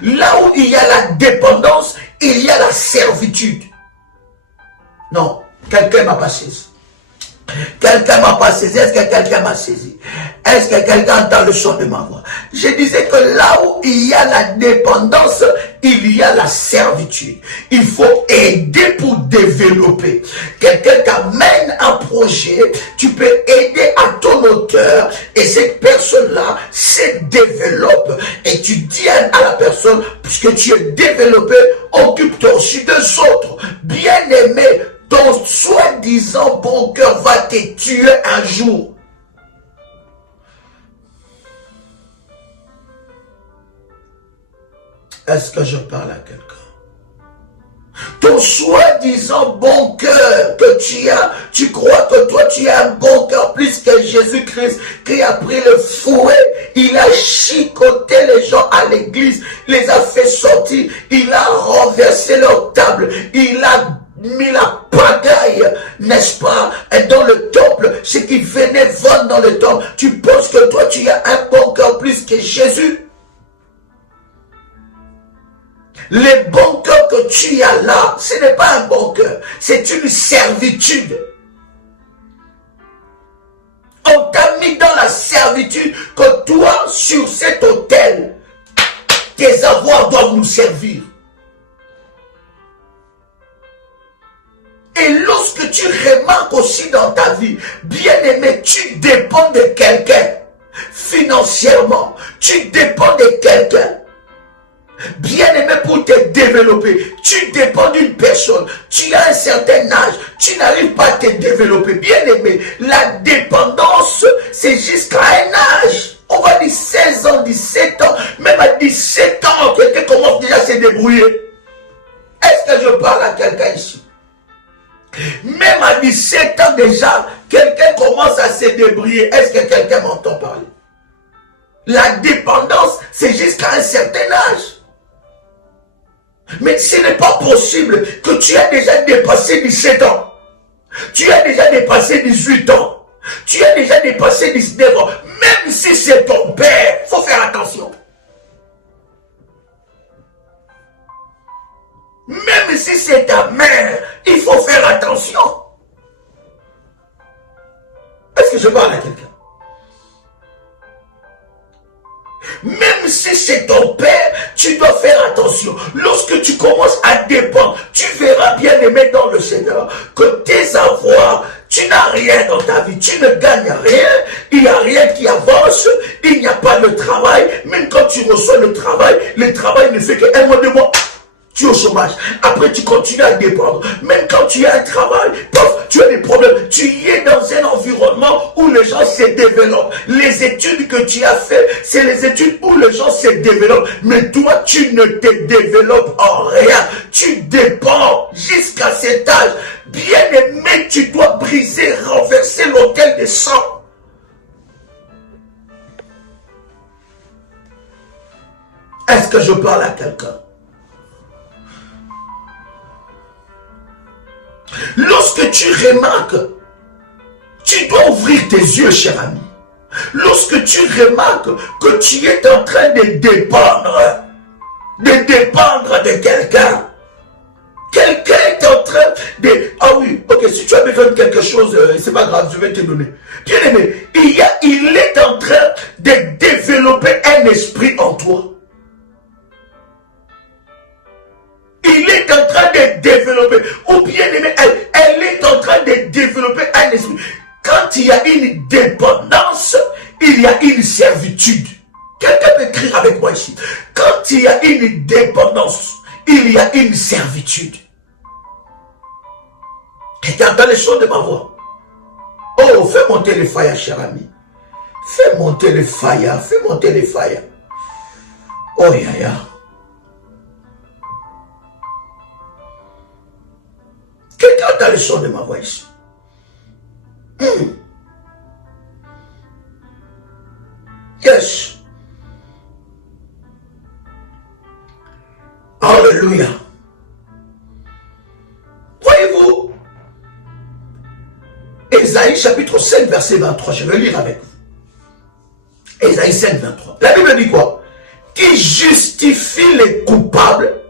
Là où il y a la dépendance, il y a la servitude. Non, quelqu'un m'a pas saisi. Quelqu'un m'a pas saisi. Est-ce que quelqu'un m'a saisi? Est-ce que quelqu'un entend le son de ma voix? Je disais que là où il y a la dépendance, il y a la servitude. Il faut aider pour développer. Quelqu'un t'amène un projet, tu peux aider à ton hauteur et cette personne-là se développe. Et tu dis à la personne, puisque tu es développé, occupe-toi sur deux autres. Bien-aimé, ton soi-disant bon cœur va te tuer un jour. Est-ce que je parle à quelqu'un? Ton soi-disant bon cœur que tu as, tu crois que toi tu as un bon cœur plus que Jésus-Christ qui a pris le fouet, il a chicoté les gens à l'église, les a fait sortir, il a renversé leur table, il a mis la pagaille, n'est-ce pas, dans le temple, ce qui venait vendre dans le temple. Tu penses que toi tu as un bon cœur plus que Jésus? Le bon cœur que tu as là, ce n'est pas un bon cœur, c'est une servitude. On t'a mis dans la servitude que toi, sur cet autel, tes avoirs doivent nous servir. Et lorsque tu remarques aussi dans ta vie, bien-aimé, tu dépends de quelqu'un. Financièrement, tu dépends de quelqu'un. Bien-aimé, pour te développer, tu dépends d'une personne, tu as un certain âge, tu n'arrives pas à te développer. Bien-aimé, la dépendance, c'est jusqu'à un âge. On va dire 16 ans, 17 ans, même à 17 ans, quelqu'un commence déjà à se débrouiller. Est-ce que je parle à quelqu'un ici? Même à 17 ans déjà, quelqu'un commence à se débrouiller. Est-ce que quelqu'un m'entend parler? La dépendance, c'est jusqu'à un certain âge. Mais ce n'est pas possible que tu aies déjà dépassé 17 ans. Tu as déjà dépassé 18 ans. Tu as déjà dépassé 19 ans. Même si c'est ton père, il faut faire attention. Même si c'est ta mère, il faut faire attention. Est-ce que je parle à quelqu'un? Même si c'est ton père, tu dois faire attention. Lorsque tu commences à dépendre, tu verras, bien aimé dans le Seigneur, que tes avoirs, tu n'as rien dans ta vie, tu ne gagnes rien, il n'y a rien qui avance, il n'y a pas de travail. Même quand tu reçois le travail ne fait qu'un mois, 2 mois. Tu es au chômage. Après, tu continues à dépendre. Même quand tu as un travail, tu as des problèmes. Tu y es dans un environnement où les gens se développent. Les études que tu as fait, c'est les études où les gens se développent. Mais toi, tu ne te développes en rien. Tu dépends jusqu'à cet âge. Bien aimé, tu dois briser, renverser l'autel de sang. Est-ce que je parle à quelqu'un? Lorsque tu remarques, tu dois ouvrir tes yeux, cher ami. Lorsque tu remarques que tu es en train de dépendre de quelqu'un. Quelqu'un est en train de... Ah oui, ok, si tu as besoin de quelque chose, c'est pas grave, je vais te donner. Bien aimé, il est en train de développer un esprit en toi. Il est en train de développer, ou bien aimé, elle est en train de développer un esprit. Quand il y a une dépendance, il y a une servitude. Quelqu'un peut écrire avec moi ici. Quand il y a une dépendance, il y a une servitude. Et tu entends les choses de ma voix. Oh, fais monter les failles, cher ami. Fais monter les failles, fais monter les failles. Oh, ya. Quelqu'un entend le son de ma voix ici. Yes. Alléluia. Voyez-vous, Ésaïe chapitre 5 verset 23, je vais lire avec vous. Ésaïe 5 23. La Bible dit quoi? Qui justifie les coupables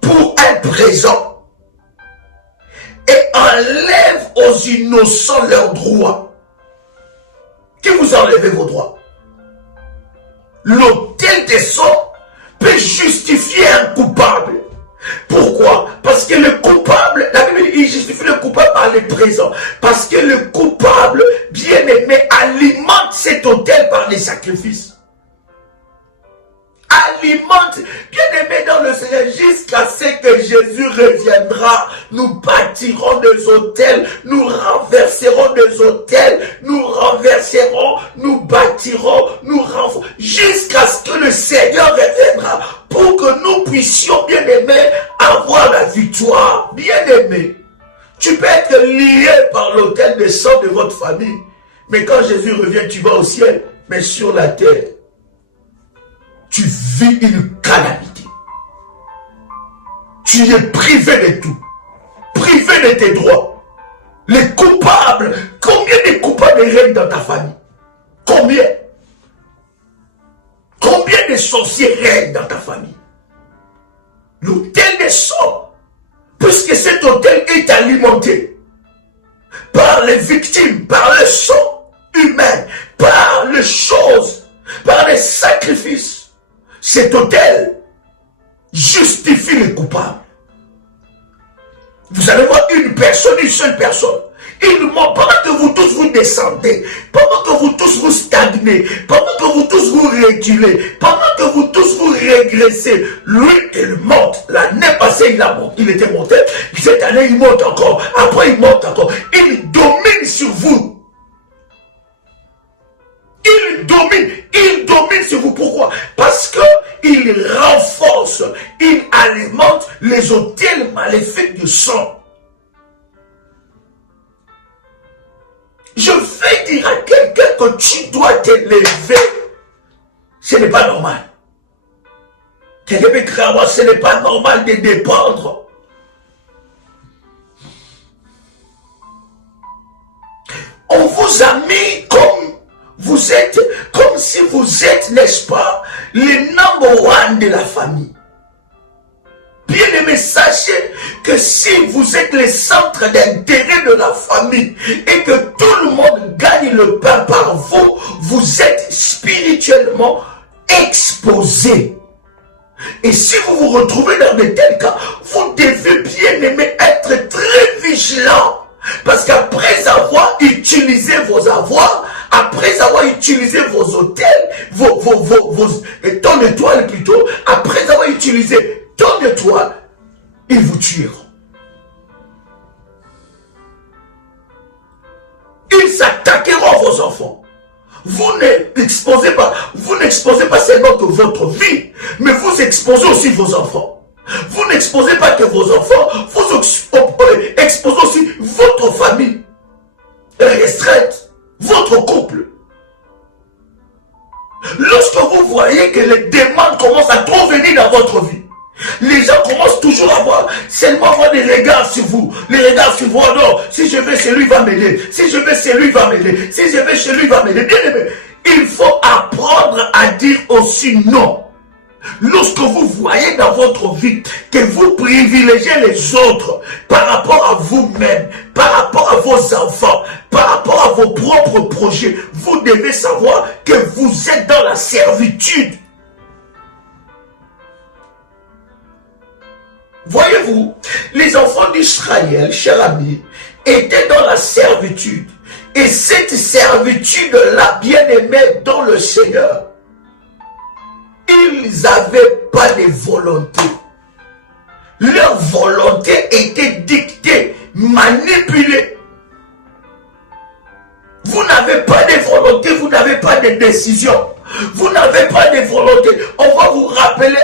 pour un présent et enlève aux innocents leurs droits. Qui vous enlève vos droits? L'autel des sangs peut justifier un coupable. Pourquoi? Parce que le coupable, la Bible il justifie le coupable par le présent. Parce que le coupable, bien aimé, alimente cet autel par les sacrifices. Alimente, bien aimé dans le le Seigneur, jusqu'à ce que Jésus reviendra, nous bâtirons des hôtels, nous renverserons des hôtels, nous renverserons, nous bâtirons, nous renforcerons, jusqu'à ce que le Seigneur reviendra, pour que nous puissions, bien aimés, avoir la victoire. Bien aimé, tu peux être lié par l'autel de sang de votre famille, mais quand Jésus revient, tu vas au ciel, mais sur la terre, tu vis une calamité. Tu es privé de tout, privé de tes droits. Les coupables, combien de coupables règnent dans ta famille? Combien? Combien de sorciers règnent dans ta famille? L'autel des sang, puisque cet autel est alimenté par les victimes, par le sang humain, par les choses, par les sacrifices, cet autel justifie les coupables. Vous allez voir une personne, une seule personne. Il ment pendant que vous tous vous descendez, pendant que vous tous vous stagnez, pendant que vous tous vous reculez, pendant que vous tous vous régressez. Lui, il monte. L'année passée, il était monté. Cette année, il monte encore. Après, il monte encore. Il domine sur vous. Il domine sur vous. Pourquoi? Parce que il renforce, il alimente les autels maléfiques du sang. Je vais dire à quelqu'un que tu dois t'élever. Ce n'est pas normal. Ce n'est pas normal de dépendre. On vous a mis comme vous êtes, comme si vous êtes, n'est-ce pas, le number one de la famille. Bien aimé, sachez que si vous êtes le centre d'intérêt de la famille et que tout le monde gagne le pain par vous, vous êtes spirituellement exposé. Et si vous vous retrouvez dans de tels cas, vous devez bien aimé être très vigilant. Parce qu'après avoir utilisé vos avoirs, après avoir utilisé vos hôtels, ton étoile plutôt, après avoir utilisé ton étoile, ils vous tueront. Ils s'attaqueront à vos enfants. Vous n'exposez pas seulement que votre vie, mais vous exposez aussi vos enfants. Vous n'exposez pas que vos enfants, vous exposez aussi votre famille restreinte, votre couple. Lorsque vous voyez que les demandes commencent à trop venir dans votre vie, les gens commencent toujours à avoir des regards sur vous. Les regards sur vous, oh non, si je vais chez lui, il va m'aider. Si je vais chez lui, il va m'aider. Si je vais chez lui, il va m'aider. Bien aimé, il faut apprendre à dire aussi non. Lorsque vous voyez dans votre vie que vous privilégiez les autres par rapport à vous-même, par rapport à vos enfants, par rapport à vos propres projets, vous devez savoir que vous êtes dans la servitude. Voyez-vous, les enfants d'Israël, chers amis, étaient dans la servitude. Et cette servitude-là, bien aimée dans le Seigneur, ils n'avaient pas de volonté. Leur volonté était dictée, manipulée. Vous n'avez pas de volonté, vous n'avez pas de décision. Vous n'avez pas de volonté. On va vous rappeler,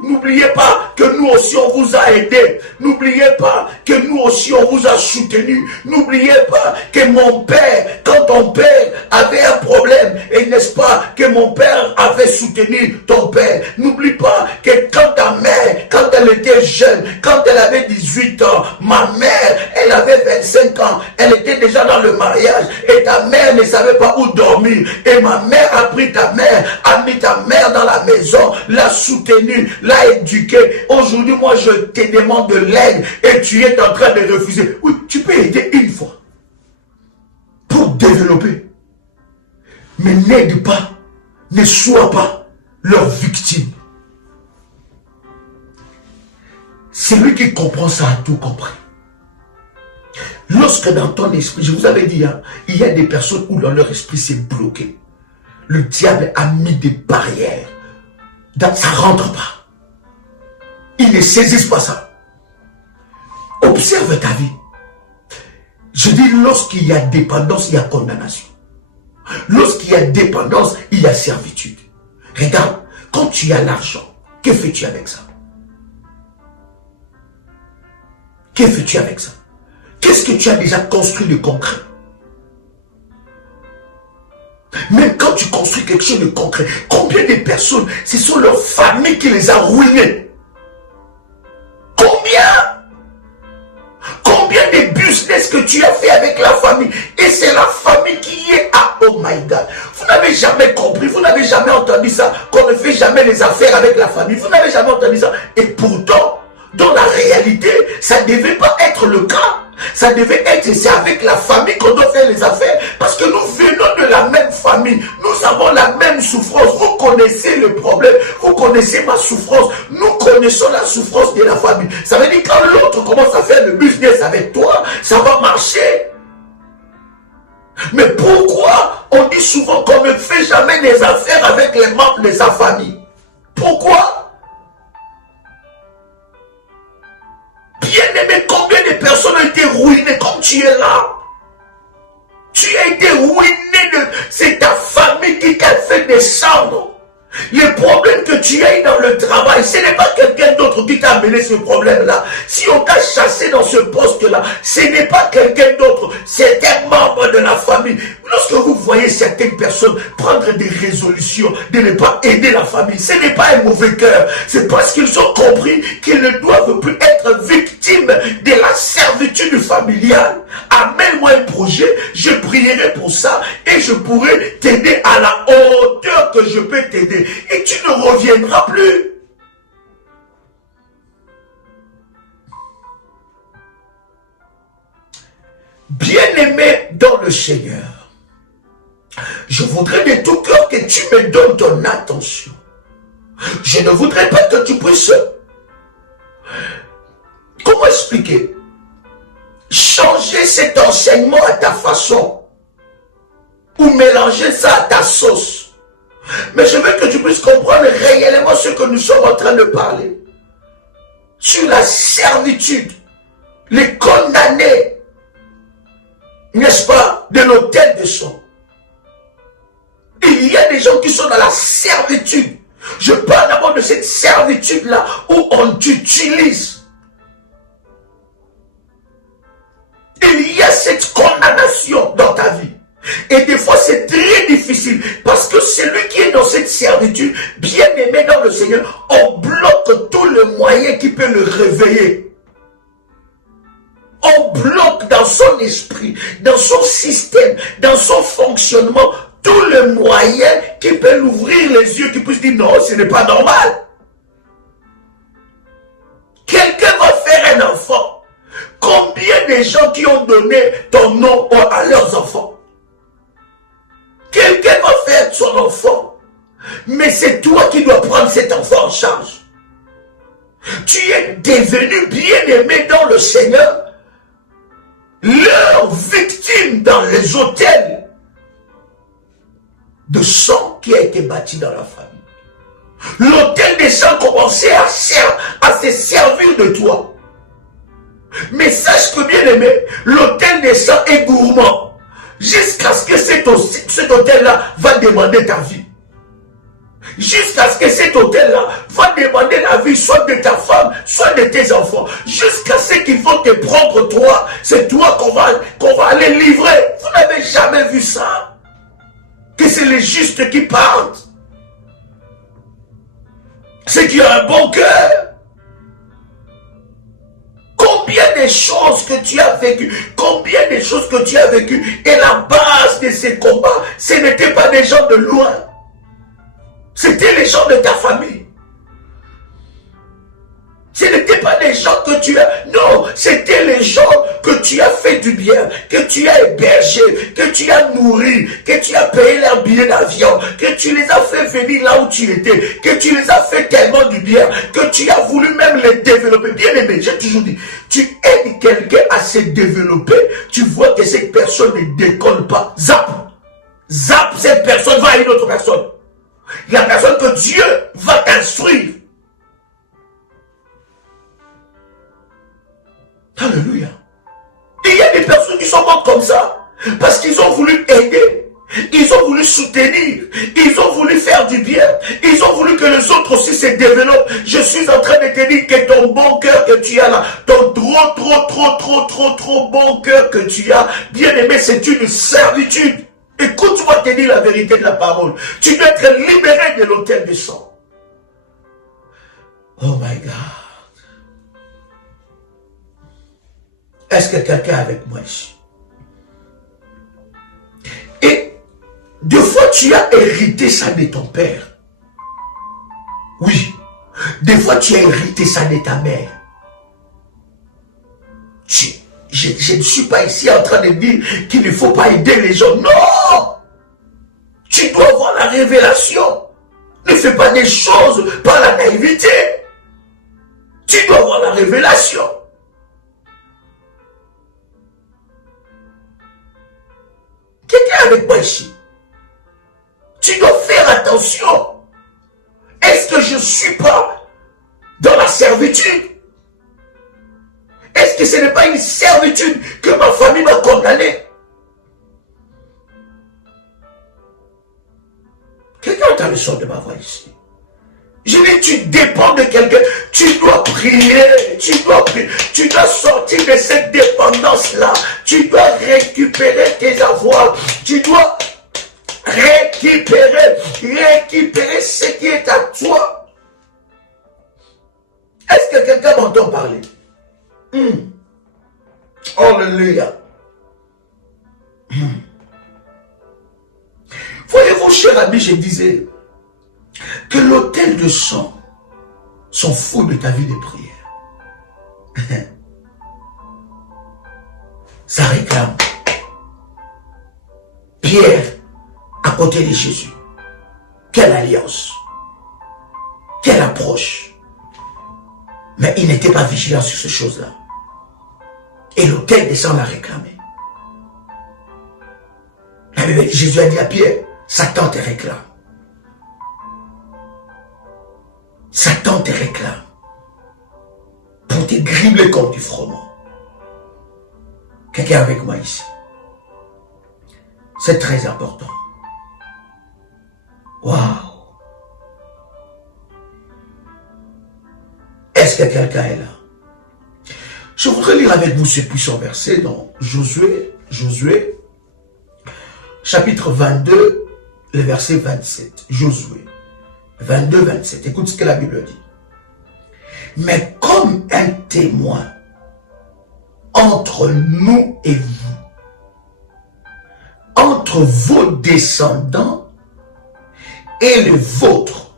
n'oubliez pas que nous aussi on vous a aidé. N'oubliez pas que nous aussi on vous a soutenu. N'oubliez pas que mon père, quand ton père avait un problème, et n'est-ce pas que mon père avait soutenu ton père. N'oublie pas que quand ta mère, quand elle était jeune, quand elle avait 18 ans, ma mère, elle avait 25 ans, elle était déjà dans le mariage et ta mère ne savait pas où dormir. Et ma mère a pris ta mère, a mis ta mère dans la maison, l'a soutenue, l'a éduquée. Aujourd'hui, moi, je te demande de l'aide et tu es en train de refuser. Oui, tu peux aider une fois pour développer. Mais n'aide pas, ne sois pas leur victime. Celui qui comprend ça a tout compris. Lorsque dans ton esprit, je vous avais dit, il y a des personnes où dans leur esprit c'est bloqué. Le diable a mis des barrières. Ça ne rentre pas. saisissent pas ça. Observe ta vie. Je dis, lorsqu'il y a dépendance, il y a condamnation. Lorsqu'il y a dépendance, il y a servitude. Regarde, quand tu as l'argent, que fais-tu avec ça? Que fais-tu avec ça? Qu'est-ce que tu as déjà construit de concret? Même quand tu construis quelque chose de concret, combien de personnes, ce sont leurs familles qui les a ruinés? Combien de business que tu as fait avec la famille? Et c'est la famille qui est à... Oh my God. Vous n'avez jamais compris, vous n'avez jamais entendu ça, qu'on ne fait jamais les affaires avec la famille. Vous n'avez jamais entendu ça. Et pourtant, dans la réalité, ça ne devait pas être le cas. Ça devait être, c'est avec la famille qu'on doit faire les affaires. Parce que nous venons de la même famille. Nous avons la même souffrance. Vous connaissez le problème. Vous connaissez ma souffrance. Nous connaissons la souffrance de la famille. Ça veut dire que quand l'autre commence à faire le business avec toi, ça va marcher. Mais pourquoi on dit souvent qu'on ne fait jamais des affaires avec les membres de sa famille? Pourquoi? Bien-aimé, combien de personnes ont été ruinées comme tu es là? Tu as été ruiné c'est ta famille qui t'a fait descendre. Les problèmes que tu as eu dans le travail, ce n'est pas quelqu'un d'autre qui t'a amené ce problème-là. Si on t'a chassé dans ce poste-là, ce n'est pas quelqu'un d'autre, c'est un membre de la famille. Lorsque vous voyez certaines personnes prendre des résolutions de ne pas aider la famille, ce n'est pas un mauvais cœur. C'est parce qu'ils ont compris qu'ils ne doivent plus être victimes de la servitude familiale. Amène-moi un projet, je prierai pour ça et je pourrai t'aider à la hauteur que je peux t'aider. Et tu ne reviendras plus. Bien-aimé dans le Seigneur, je voudrais de tout cœur que tu me donnes ton attention. Je ne voudrais pas que tu puisses... Comment expliquer? Changer cet enseignement à ta façon. Ou mélanger ça à ta sauce. Mais je veux que tu puisses comprendre réellement ce que nous sommes en train de parler. Sur la servitude. Les condamnés. N'est-ce pas? De l'autel de sang. Il y a des gens qui sont dans la servitude. Je parle d'abord de cette servitude-là où on t'utilise. Il y a cette condamnation dans ta vie. Et des fois, c'est très difficile parce que celui qui est dans cette servitude, bien aimé dans le Seigneur, on bloque tous les moyens qui peuvent le réveiller. On bloque dans son esprit, dans son système, dans son fonctionnement, tous les moyens qui peuvent l'ouvrir les yeux, qui puissent dire non, ce n'est pas normal. Quelqu'un va faire un enfant. Combien de gens qui ont donné ton nom à leurs enfants? Quelqu'un va faire son enfant, mais c'est toi qui dois prendre cet enfant en charge. Tu es devenu bien-aimé dans le Seigneur, leur victime dans les hôtels de sang qui a été bâti dans la famille. L'hôtel des sang commençait à se servir de toi. Mais sache que bien-aimé, l'hôtel des sang est gourmand. Jusqu'à ce que cet hôtel-là va demander ta vie. Jusqu'à ce que cet hôtel-là va demander la vie soit de ta femme, soit de tes enfants. Jusqu'à ce qu'ils vont te prendre toi. C'est toi qu'on va aller livrer. Vous n'avez jamais vu ça? Que c'est les justes qui partent. C'est qui a un bon cœur. Combien de choses que tu as vécues, combien de choses que tu as vécues, et la base de ces combats, ce n'étaient pas des gens de loin, c'était les gens de ta famille. Ce n'étaient pas des gens que tu as, non, c'était les gens que tu as fait du bien, que tu as hébergé, que tu as nourri, que tu as payé leur billet d'avion, que tu les as fait venir là où tu étais, que tu les as fait tellement du bien, que tu as voulu même les développer. Bien aimé, j'ai toujours dit, tu aides quelqu'un à se développer, tu vois que cette personne ne décolle pas. Zap! Zap, cette personne va à une autre personne. La personne que Dieu va t'instruire. Alléluia. Il y a des personnes qui sont mortes comme ça. Parce qu'ils ont voulu aider. Ils ont voulu soutenir. Ils ont voulu faire du bien. Ils ont voulu que les autres aussi se développent. Je suis en train de te dire que ton bon cœur que tu as là, ton trop bon cœur que tu as, bien aimé, c'est une servitude. Écoute-moi te dire la vérité de la parole. Tu dois être libéré de l'autel du sang. Oh my God. Est-ce que quelqu'un est avec moi ici? Et des fois, tu as hérité ça de ton père. Oui. Des fois, tu as hérité ça de ta mère. Je ne suis pas ici en train de dire qu'il ne faut pas aider les gens. Non! Tu dois avoir la révélation. Ne fais pas des choses par la naïveté. Tu dois avoir la révélation. Quelqu'un avec moi ici. Tu dois faire attention. Est-ce que je ne suis pas dans la servitude? Est-ce que ce n'est pas une servitude que ma famille m'a condamné? Quelqu'un entend le son de ma voix ici. Je dis, tu dépends de quelqu'un. Tu dois prier. Tu dois prier. Tu dois sortir de cette dépendance-là. Tu dois récupérer tes avoirs. Tu dois récupérer ce qui est à toi. Est-ce que quelqu'un m'entend parler? Alléluia. Voyez-vous, cher ami, je disais que l'autel de sang s'en fout de ta vie de prière. Ça réclame. Pierre, à côté de Jésus. Quelle alliance. Quelle approche. Mais il n'était pas vigilant sur ces choses-là. Et l'autel de sang l'a réclamé. La Bible dit, Jésus a dit à Pierre, Satan te réclame. Satan te réclame. Pour te gribler comme du froment. Quelqu'un avec moi ici. C'est très important. Waouh. Est-ce que quelqu'un est là? Je voudrais lire avec vous ce puissant verset dans Josué, chapitre 22, le verset 27. Josué 22, 27. Écoute ce que la Bible dit. Mais comme un témoin entre nous et vous, entre vos descendants et le vôtre,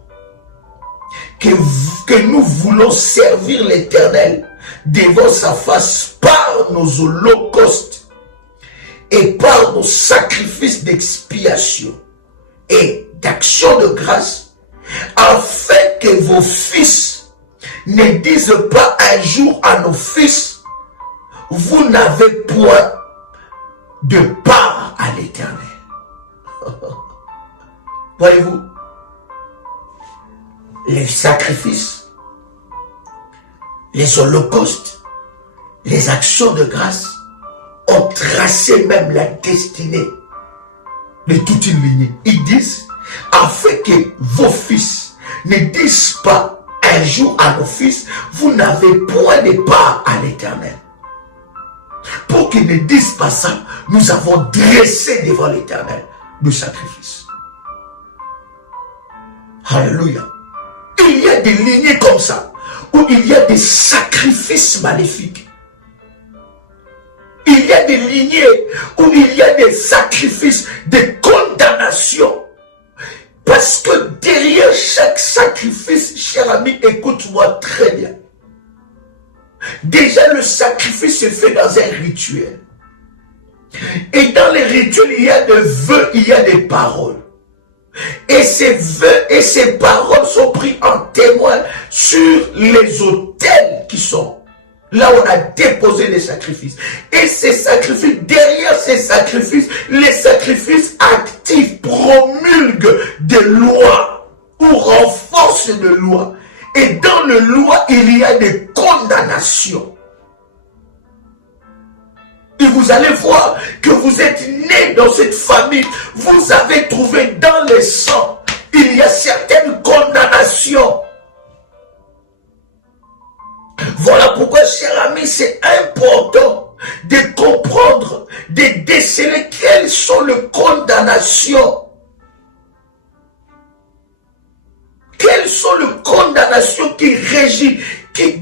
que nous voulons servir l'Éternel devant sa face par nos holocaustes et par nos sacrifices d'expiation et d'action de grâce, afin que vos fils ne disent pas un jour à nos fils, vous n'avez point de part à l'Éternel. Voyez-vous, les sacrifices, les holocaustes, les actions de grâce ont tracé même la destinée de toute une lignée. Ils disent, afin que vos fils ne disent pas un jour à nos fils, vous n'avez point de part à l'Éternel. Pour qu'ils ne disent pas ça, nous avons dressé devant l'Éternel le sacrifice. Alléluia. Il y a des lignées comme ça, où il y a des sacrifices maléfiques. Il y a des lignées où il y a des sacrifices, des condamnations. Parce que derrière chaque sacrifice, cher ami, écoute-moi très bien. Déjà, le sacrifice se fait dans un rituel. Et dans les rituels, il y a des vœux, il y a des paroles. Et ces vœux et ces paroles sont pris en témoin sur les autels qui sont là où on a déposé les sacrifices. Et ces sacrifices, derrière ces sacrifices, les sacrifices actifs promulguent des lois ou renforcent des lois. Et dans les lois, il y a des condamnations. Et vous allez voir que vous êtes né dans cette famille. Vous avez trouvé dans le sang, il y a certaines condamnations. Voilà pourquoi, cher ami, c'est important de comprendre, de déceler quelles sont les condamnations. Quelles sont les condamnations qui régissent, qui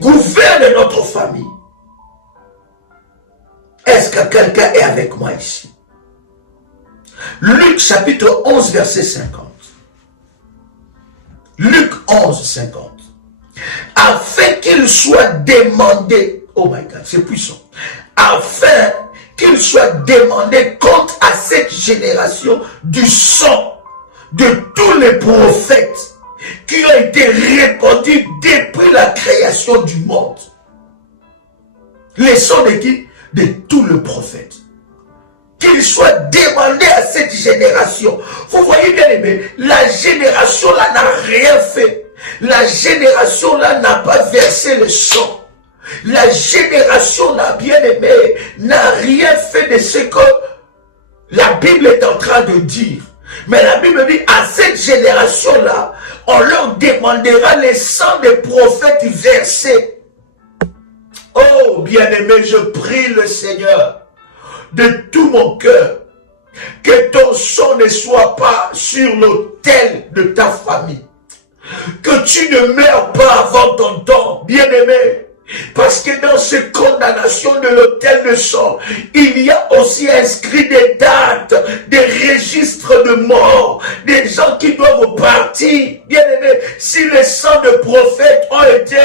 gouvernent notre famille? Est-ce que quelqu'un est avec moi ici? Luc chapitre 11, verset 50. Luc 11, 50. Afin qu'il soit demandé, oh my God, c'est puissant, afin qu'il soit demandé compte à cette génération du sang de tous les prophètes qui ont été répandus depuis la création du monde. Les sons de qui? De tous les prophètes. Qu'il soit demandé à cette génération. Vous voyez bien aimé, la génération là n'a rien fait. La génération là n'a pas versé le sang. La génération là, bien aimé, n'a rien fait de ce que la Bible est en train de dire. Mais la Bible dit, à cette génération-là, on leur demandera les sangs des prophètes versés. Oh, bien-aimé, je prie le Seigneur de tout mon cœur, que ton sang ne soit pas sur l'autel de ta famille. Que tu ne meurs pas avant ton temps, bien-aimé. Parce que dans ces condamnations de l'autel de sang, il y a aussi inscrit des dates, des registres de mort, des gens qui doivent partir. Bien aimé, si les sangs de prophètes ont été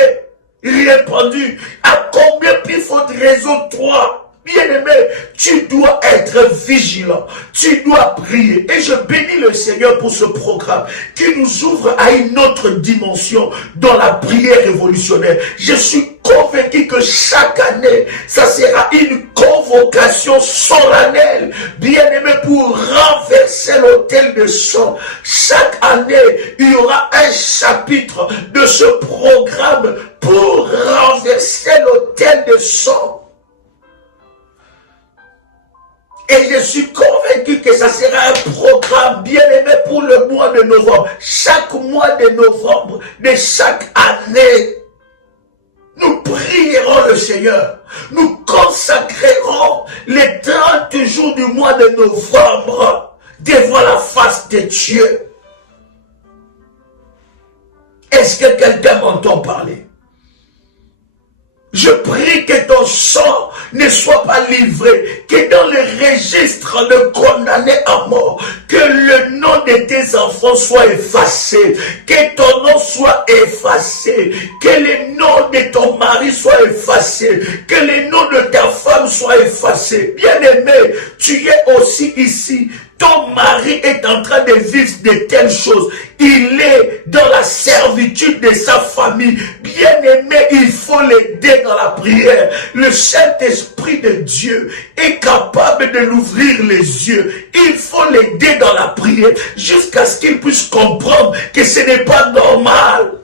répandus, à combien il faudrait raison toi? Bien-aimé, tu dois être vigilant, tu dois prier. Et je bénis le Seigneur pour ce programme qui nous ouvre à une autre dimension dans la prière révolutionnaire. Je suis convaincu que chaque année, ça sera une convocation solennelle, bien-aimé, pour renverser l'autel de sang. Chaque année, il y aura un chapitre de ce programme pour renverser l'autel de sang. Et je suis convaincu que ça sera un programme bien aimé pour le mois de novembre. Chaque mois de novembre de chaque année, nous prierons le Seigneur. Nous consacrerons les 30 jours du mois de novembre devant la face de Dieu. Est-ce que quelqu'un m'entend parler? Je prie que ton sang ne soit pas livré, que dans les registres de condamnés à mort, que le nom de tes enfants soit effacé, que ton nom soit effacé, que le nom de ton mari soit effacé, que le nom de ta femme soit effacé. Bien-aimé, tu es aussi ici. Ton mari est en train de vivre de telles choses. Il est dans la servitude de sa famille. Bien-aimé, il faut l'aider dans la prière. Le Saint-Esprit de Dieu est capable de l'ouvrir les yeux. Il faut l'aider dans la prière jusqu'à ce qu'il puisse comprendre que ce n'est pas normal.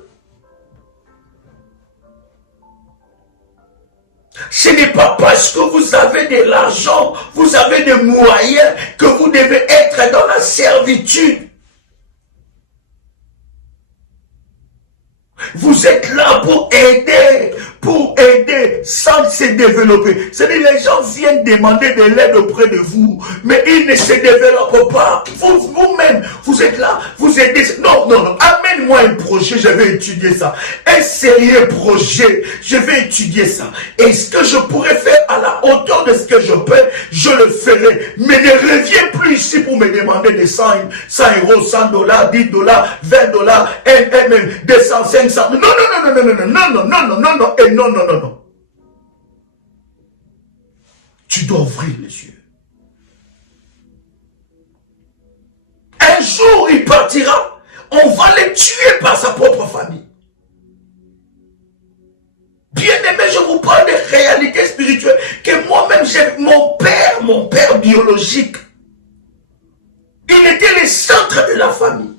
Ce n'est pas parce que vous avez de l'argent, vous avez des moyens que vous devez être dans la servitude. Vous êtes là pour aider sans se développer. C'est-à-dire les gens viennent demander de l'aide auprès de vous, mais ils ne se développent pas. Vous-même, vous êtes là, vous aidez. Non, amène-moi un projet, je vais étudier ça. Un sérieux projet, je vais étudier ça. Et ce que je pourrais faire à la hauteur de ce que je peux, je le ferai. Mais ne reviens plus ici pour me demander des 100 euros, 100 dollars, 10 dollars, 20 dollars, 200, 500. Non, et non. Tu dois ouvrir les yeux. Un jour, il partira. On va le tuer par sa propre famille. Bien-aimé, je vous parle de réalité spirituelle que moi-même j'ai. Mon père biologique, il était le centre de la famille.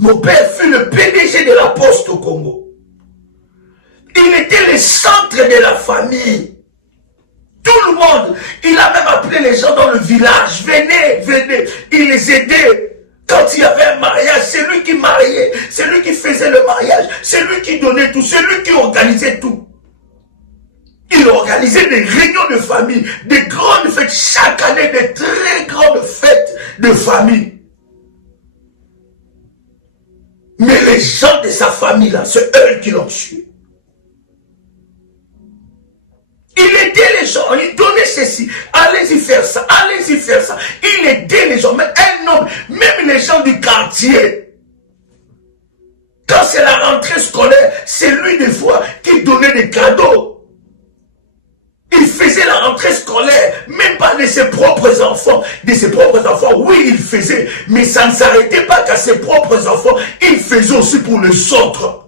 Mon père fut le PDG de la Poste au Congo. Il était le centre de la famille. Tout le monde, il a même appelé les gens dans le village, venez, venez, il les aidait. Quand il y avait un mariage, c'est lui qui mariait, c'est lui qui faisait le mariage, c'est lui qui donnait tout, c'est lui qui organisait tout. Il organisait des réunions de famille, des grandes fêtes, chaque année, des très grandes fêtes de famille. Mais les gens de sa famille là, c'est eux qui l'ont tué. Il aidait les gens, il donnait ceci, allez-y faire ça, allez-y faire ça. Il aidait les gens, mais un homme, même les gens du quartier. Quand c'est la rentrée scolaire, c'est lui des fois qui donnait des cadeaux. Il faisait la rentrée scolaire, même pas de ses propres enfants. De ses propres enfants, oui, il faisait, mais ça ne s'arrêtait pas qu'à ses propres enfants, il faisait aussi pour les autres.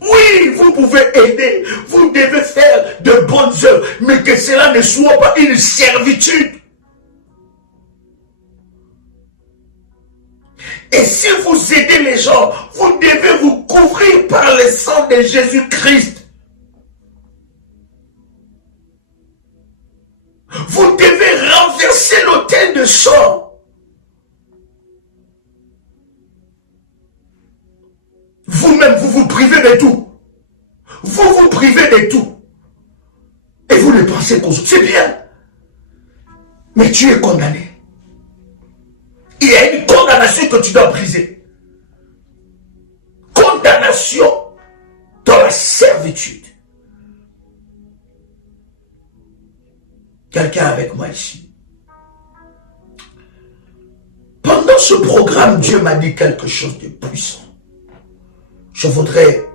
Oui, vous pouvez aider, vous devez faire de bonnes œuvres, mais que cela ne soit pas une servitude. Et si vous aidez les gens, vous devez vous couvrir par le sang de Jésus-Christ. Vous devez renverser l'autel de sang. Vous-même, vous vous privez de tout. Vous vous privez de tout. Et vous ne pensez qu'aux autres. C'est bien. Mais tu es condamné. Il y a une condamnation que tu dois briser. Condamnation dans la servitude. Quelqu'un avec moi ici. Pendant ce programme, Dieu m'a dit quelque chose de puissant. Je voudrais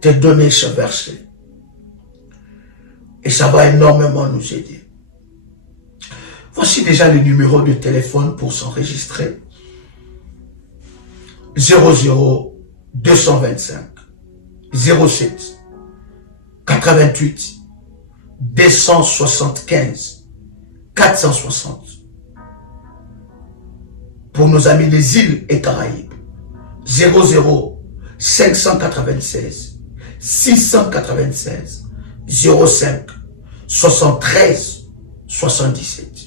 te donner ce verset. Et ça va énormément nous aider. Voici déjà le numéro de téléphone pour s'enregistrer. 00 225 07 88 275 460. Pour nos amis des îles et Caraïbes. 00 596 696 05 73 77.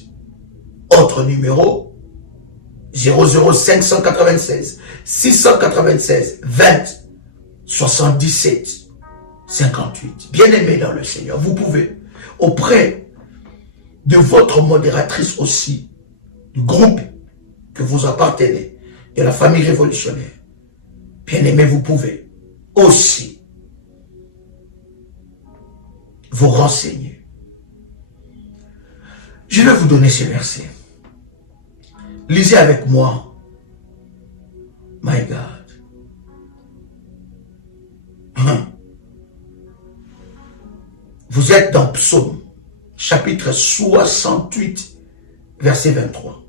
Autre numéro 00 596 696 20 77 58. Bien-aimés dans le Seigneur, vous pouvez auprès de votre modératrice aussi, du groupe que vous appartenez, de la famille révolutionnaire. Bien-aimés, vous pouvez aussi vous renseigner. Je vais vous donner ce verset. Lisez avec moi. My God. Vous êtes dans Psaume, chapitre 68, verset 23.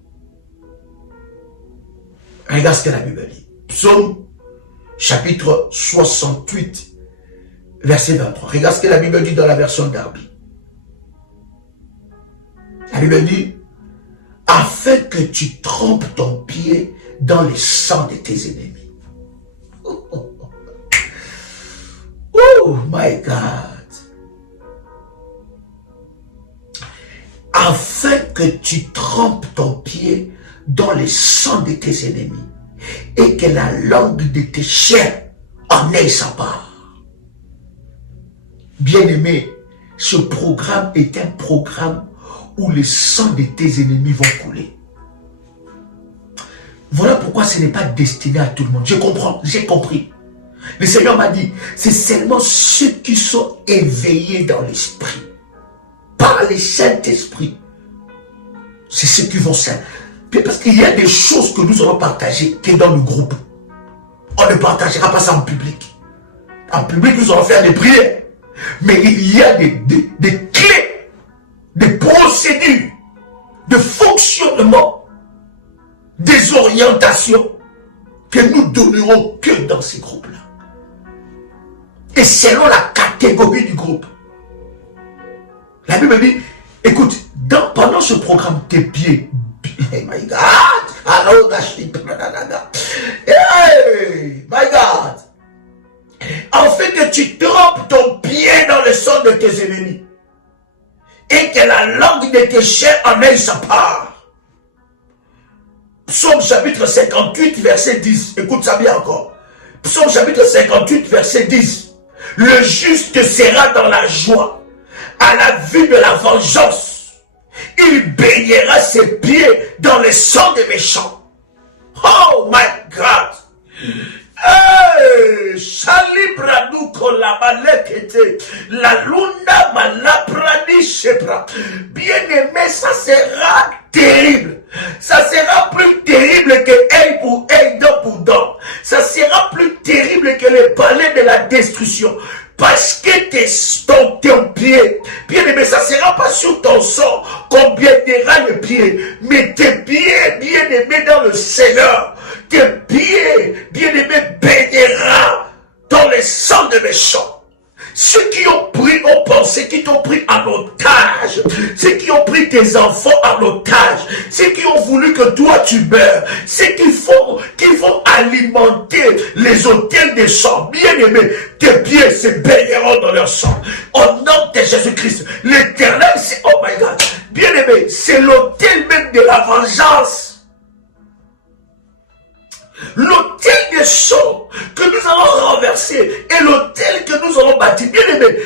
Regarde ce que la Bible dit. Psaume, chapitre 68, verset 23. Regarde ce que la Bible dit dans la version Darby. La Bible dit, afin que tu trempes ton pied dans le sang de tes ennemis. Oh my God. Afin que tu trempes ton pied dans le sang de tes ennemis et que la langue de tes chiens en ait sa part. Bien-aimé, ce programme est un programme où le sang de tes ennemis vont couler. Voilà pourquoi ce n'est pas destiné à tout le monde. Je comprends, j'ai compris. Le Seigneur m'a dit, c'est seulement ceux qui sont éveillés dans l'esprit, par le Saint-Esprit. C'est ceux qui vont servir. Parce qu'il y a des choses que nous allons partager qui est dans le groupe. On ne partagera pas ça en public. En public, nous allons faire des prières. Mais il y a des clés, des procédures, de fonctionnement, des orientations que nous donnerons que dans ces groupes-là. Et selon la catégorie du groupe. La Bible dit, écoute, pendant ce programme, tes pieds, hey my God, hey my God, tu trempes ton pied dans le sang de tes ennemis et que la langue de tes chiens en ait sa part. Psaume chapitre 58, verset 10. Écoute ça bien encore. Psaume chapitre 58, verset 10. Le juste sera dans la joie à la vue de la vengeance. Il baignera ses pieds dans le sang des méchants. Oh my God! Shalibradu kolabalekete la lunda malaprani shepra. Bien-aimé, ça sera terrible. Ça sera plus terrible que œil pour œil, dent pour dent. Ça sera plus terrible que les palais de la destruction. Parce que ton pied, bien aimé, ça ne sera pas sur ton sang qu'on baignera le pied, mais tes pieds, bien aimés dans le Seigneur, tes pieds, bien aimés, baignera dans le sang de méchants. Ceux qui ont pensé, qui t'ont pris en otage, ceux qui ont pris tes enfants en otage, ceux qui ont voulu que toi tu meurs, ceux qui vont alimenter les autels des sang, bien aimés, tes pieds se baigneront dans leur sang. Au nom de Jésus-Christ, l'Éternel, c'est, oh my God, bien aimé, c'est l'autel même de la vengeance. L'autel des sang que nous allons renverser et l'autel que nous allons bâtir. Bien aimé,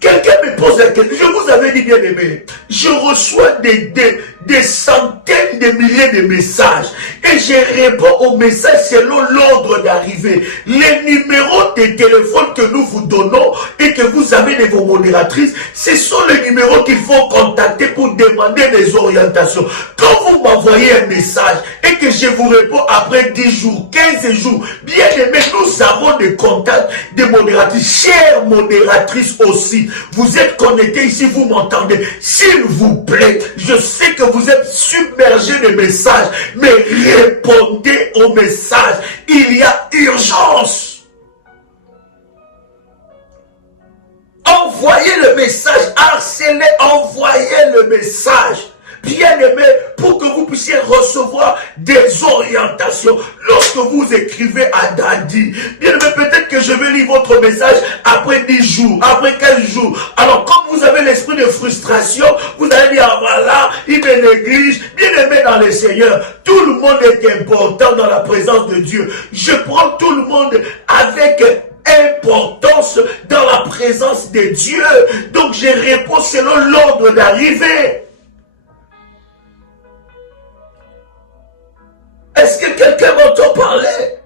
quelqu'un me pose la question. Je vous avais dit, bien aimé, je reçois des centaines de milliers de messages et je réponds aux messages selon l'ordre d'arrivée. Les numéros de téléphone que nous vous donnons et que vous avez de vos modératrices, ce sont les numéros qu'il faut contacter pour demander des orientations. Quand vous m'envoyez un message et que je vous réponds après 10 jours, 15 jours, bien aimé, nous avons des contacts des modératrices. Chères modératrices aussi, vous êtes connectés ici, vous m'entendez. S'il vous plaît, je sais que vous êtes submergés de messages, mais répondez aux messages. Il y a urgence. Envoyez le message, harcelez, envoyez le message. Bien aimé, pour que vous puissiez recevoir des orientations. Lorsque vous écrivez à Daddy, bien aimé, peut-être que je vais lire votre message après 10 jours, après 15 jours. Alors, comme vous avez l'esprit de frustration, vous allez dire, ah, voilà, il me néglige. Bien aimé dans le Seigneur, tout le monde est important dans la présence de Dieu. Je prends tout le monde avec importance dans la présence de Dieu. Donc, je réponds selon l'ordre d'arrivée. Est-ce que quelqu'un m'entend parler?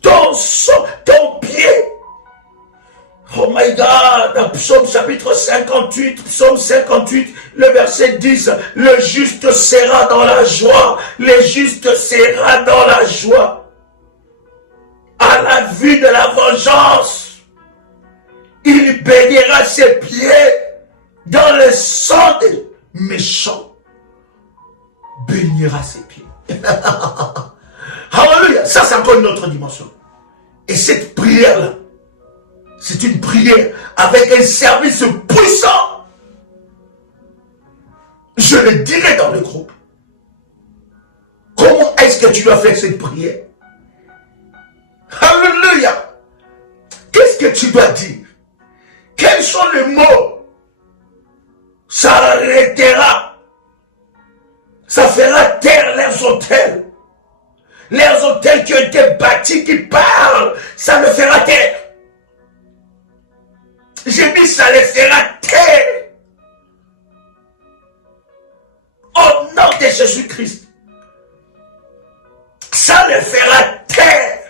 Ton sang, ton pied. Oh my God, Psaume chapitre 58, Psaume 58, le verset 10. Le juste sera dans la joie. Le juste sera dans la joie. À la vue de la vengeance, il baignera ses pieds dans le sang des méchants. Baignera ses pieds. Alléluia. Ça, c'est encore une autre dimension. Et cette prière-là, c'est une prière avec un service puissant. Je le dirai dans le groupe. Comment est-ce que tu dois faire cette prière? Alléluia. Qu'est-ce que tu dois dire? Quels sont les mots? Ça arrêtera. Ça fera taire leurs autels. Leurs autels qui ont été bâtis, qui parlent, ça le fera taire. J'ai dit, ça les fera taire. Au nom de Jésus-Christ. Ça les fera taire.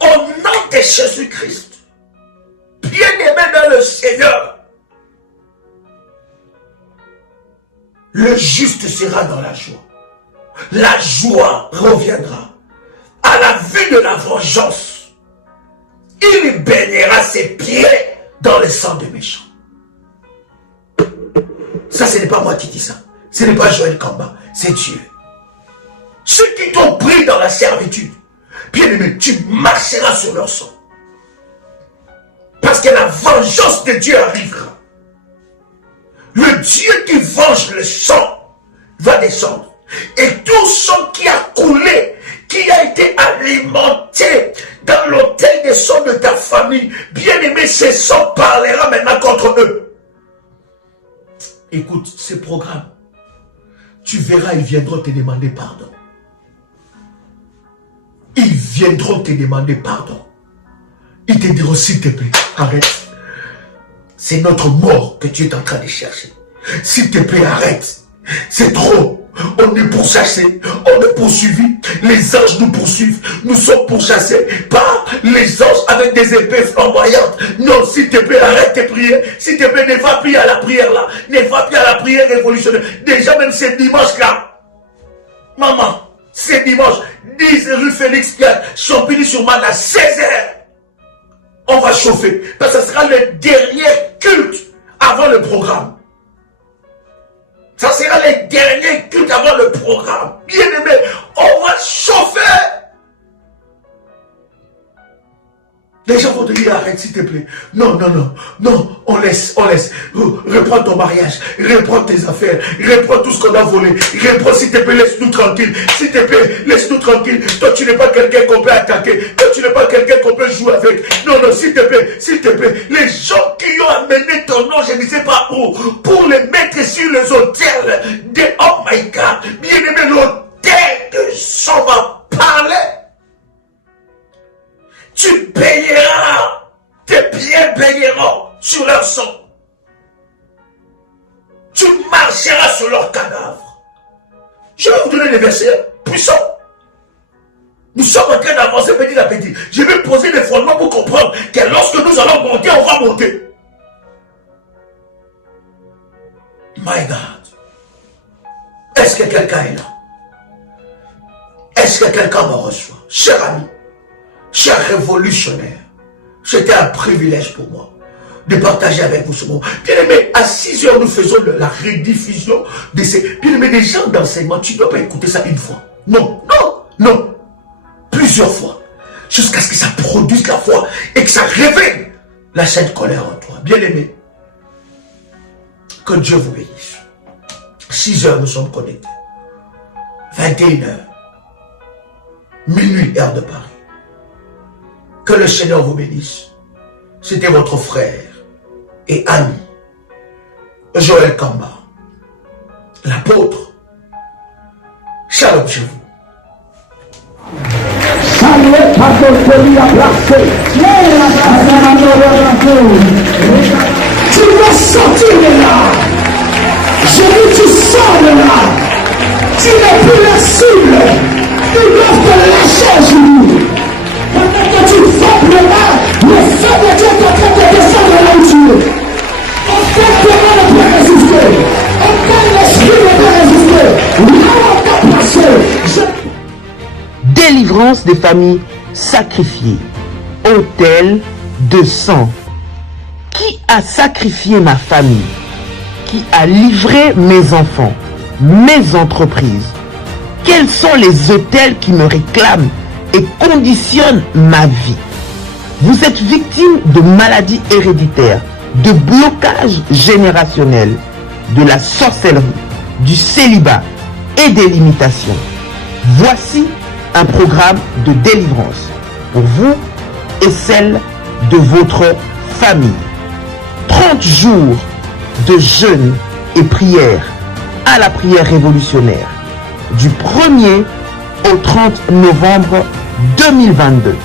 Au nom de Jésus-Christ. Bien-aimé dans le Seigneur. Le juste sera dans la joie. La joie reviendra. À la vue de la vengeance, il baignera ses pieds dans le sang des méchants. Ça, ce n'est pas moi qui dis ça. Ce n'est pas Joël Kamba, c'est Dieu. Ceux qui t'ont pris dans la servitude, bien aimé, tu marcheras sur leur sang. Parce que la vengeance de Dieu arrivera. Le Dieu qui venge le sang va descendre. Et tout sang qui a coulé, qui a été alimenté dans l'autel des sont de ta famille, bien-aimé, ce sang parlera maintenant contre eux. Écoute, ces programmes, tu verras, ils viendront te demander pardon. Ils viendront te demander pardon. Ils te diront, s'il te plaît, arrête. C'est notre mort que tu es en train de chercher. S'il te plaît, arrête. C'est trop. On est pourchassés, on est poursuivis. Les anges nous poursuivent. Nous sommes pourchassés par les anges avec des épées flamboyantes. Non, s'il te plaît, arrête tes prières. S'il te plaît, ne va plus à la prière là. Ne va plus à la prière révolutionnaire. Déjà, même ce dimanche là. Maman, ce dimanche, 10 rue Félix Pierre, Champigny-sur-Marne à 16h. On va chauffer. Parce que ce sera le dernier culte avant le programme. Ça sera les derniers cultes avant le programme. Bien aimé, on va chauffer. Les gens vont te dire, arrête s'il te plaît. Non, non, non, non, on laisse, on laisse. Reprends ton mariage, reprends tes affaires, reprends tout ce qu'on a volé. Reprends, s'il te plaît, laisse-nous tranquille. S'il te plaît, laisse-nous tranquille. Toi, tu n'es pas quelqu'un qu'on peut attaquer. Toi, tu n'es pas quelqu'un qu'on peut jouer avec. Non, non, s'il te plaît, s'il te plaît. Les gens qui ont amené ton nom, je ne sais pas où, pour les mettre sur les autels de oh my God. Bien aimé, l'autel de sang va parler. Tu payeras, tes pieds paieront sur leur sang. Tu marcheras sur leur cadavre. Je vais vous donner des versets puissants. Nous sommes en train d'avancer petit à petit. Je vais poser des fondements pour comprendre que lorsque nous allons monter, on va monter. My God. Est-ce que quelqu'un est là? Est-ce que quelqu'un me reçoit? Cher ami, cher révolutionnaire, c'était un privilège pour moi de partager avec vous ce moment. Bien aimé, à 6 heures, nous faisons la rediffusion de ces... Bien aimé, des gens d'enseignement, tu ne dois pas écouter ça une fois. Non, non, non. Plusieurs fois. Jusqu'à ce que ça produise la foi et que ça réveille la sainte colère en toi. Bien aimé, que Dieu vous bénisse. 6 heures, nous sommes connectés. 21 heures. Minuit, heure de Paris. Que le Seigneur vous bénisse. C'était votre frère et ami, Joël Kamba, l'apôtre. Shalom chez vous. Tu dois sortir de là. Je dis tu sors de là. Tu n'es plus la cible. Ils doivent te lâcher aujourd'hui. Pendant que tu frappes le bas, le feu de Dieu est en train de descendre là où tu es. Aucun témoin ne peut résister. Aucun esprit ne peut résister. Là où on t'a placé. Délivrance des familles sacrifiées. Autel de sang. Qui a sacrifié ma famille? Qui a livré mes enfants, mes entreprises? Quels sont les autels qui me réclament et conditionnent ma vie? Vous êtes victime de maladies héréditaires, de blocages générationnels, de la sorcellerie, du célibat et des limitations. Voici un programme de délivrance pour vous et celle de votre famille. 30 jours de jeûne et prière à la prière révolutionnaire du 1er au 30 novembre 2022.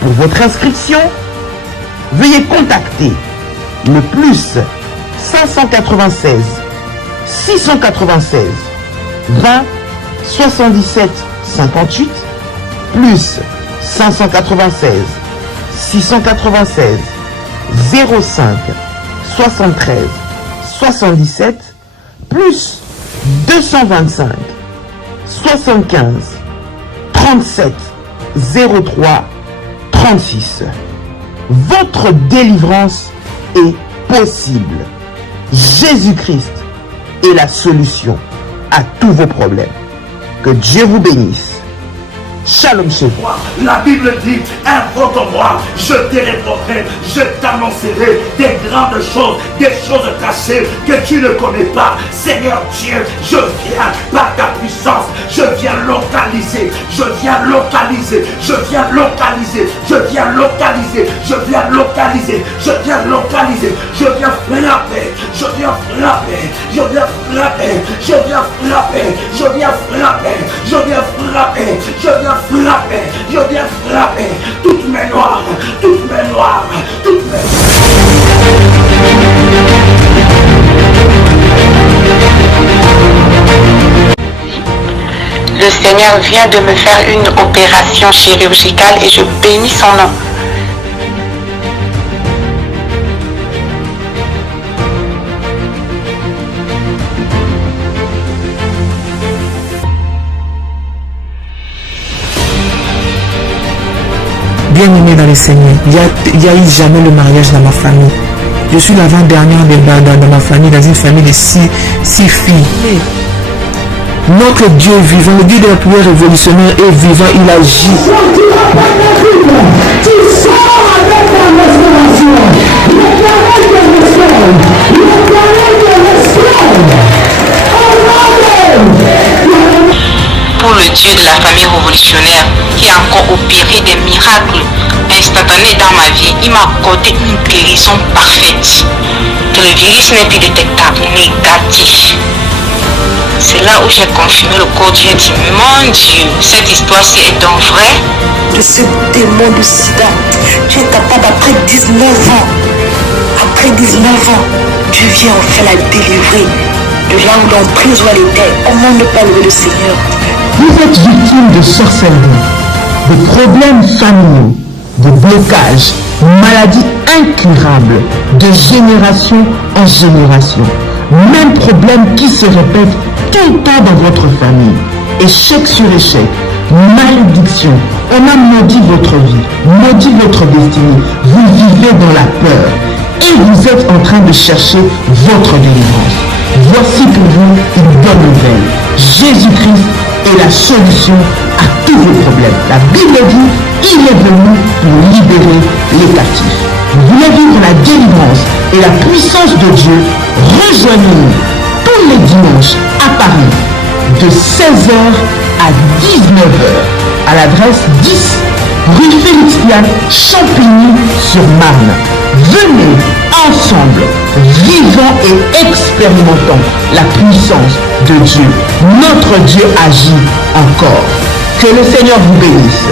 Pour votre inscription, veuillez contacter le plus 596 696 20 77 58 plus 596 696 05 73 77 plus 225 75 37 03 36. Votre délivrance est possible. Jésus-Christ est la solution à tous vos problèmes. Que Dieu vous bénisse. Shalom chez vous. La Bible dit, invoque-moi, je t'érépondrai, je t'annoncerai des grandes choses, des choses cachées que tu ne connais pas. Seigneur Dieu, je viens par ta puissance, je viens localiser, je viens localiser, je viens localiser, je viens localiser, je viens localiser, je viens localiser, je viens frapper, je viens frapper, je viens frapper, je viens frapper, je viens frapper, je viens frapper, je viens frapper, je viens frapper toutes mes noirs, toutes mes noirs, toutes mes... Le Seigneur vient de me faire une opération chirurgicale et je bénis son nom. Bien-aimé dans le Seigneur, il n'y a eu jamais le mariage dans ma famille. Je suis l'avant-dernière dans ma famille, dans une famille de six filles. Notre Dieu vivant, le Dieu de la prière révolutionnaire est vivant, il agit. Tu sors avec ta restauration. Le planète de l'espoir. Le planète de l'espoir. Pour le Dieu de la famille révolutionnaire qui a encore opéré des miracles instantanés dans ma vie, il m'a accordé une guérison parfaite. Que le virus n'est plus détectable, négatif. C'est là où j'ai confirmé le corps Dieu dit, mon Dieu, cette histoire-ci est donc vraie. De ce démon de sida, tu es capable après 19 ans. Après 19 ans, tu viens enfin la délivrer de là où l'emprise où elle était. Comment ne pas louer le Seigneur? Vous êtes victime de sorcellerie, de problèmes familiaux, de blocages, maladies incurables, de génération en génération. Même problème qui se répète tout le temps dans votre famille. Échec sur échec, malédiction. On a maudit votre vie, maudit votre destinée. Vous vivez dans la peur et vous êtes en train de chercher votre délivrance. Voici pour vous une bonne nouvelle. Jésus-Christ est la solution à tous vos problèmes. La Bible dit, il est venu pour libérer les captifs. Vous voulez vivre la délivrance et la puissance de Dieu? Rejoignez-nous tous les dimanches à Paris de 16h à 19h à l'adresse 10 rue Félix-Pian, Champigny-sur-Marne. Venez ensemble, vivant et expérimentant la puissance de Dieu. Notre Dieu agit encore. Que le Seigneur vous bénisse.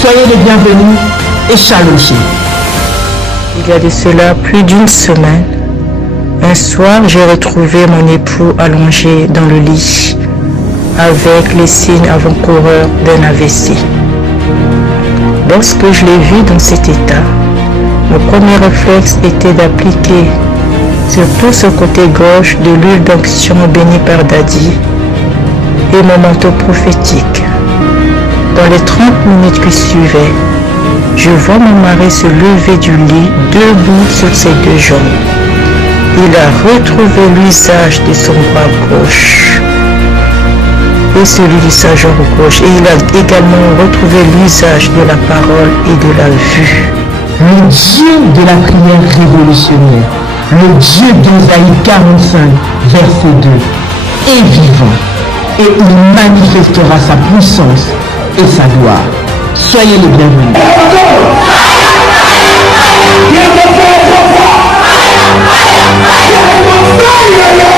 Soyez les bienvenus et shalom chez vous. Il y a de cela plus d'une semaine, un soir, j'ai retrouvé mon époux allongé dans le lit avec les signes avant-coureurs d'un AVC. Lorsque je l'ai vu dans cet état, mon premier réflexe était d'appliquer sur tout ce côté gauche de l'huile d'onction bénie par Daddy et mon manteau prophétique. Dans les 30 minutes qui suivaient, je vois mon mari se lever du lit debout sur ses deux jambes. Il a retrouvé l'usage de son bras gauche et celui de sa jambe gauche. Et il a également retrouvé l'usage de la parole et de la vue. Le Dieu de la prière révolutionnaire, le Dieu d'Ésaïe 45, verset 2, est vivant et il manifestera sa puissance et sa gloire. Soyez les bienvenus. Yeah.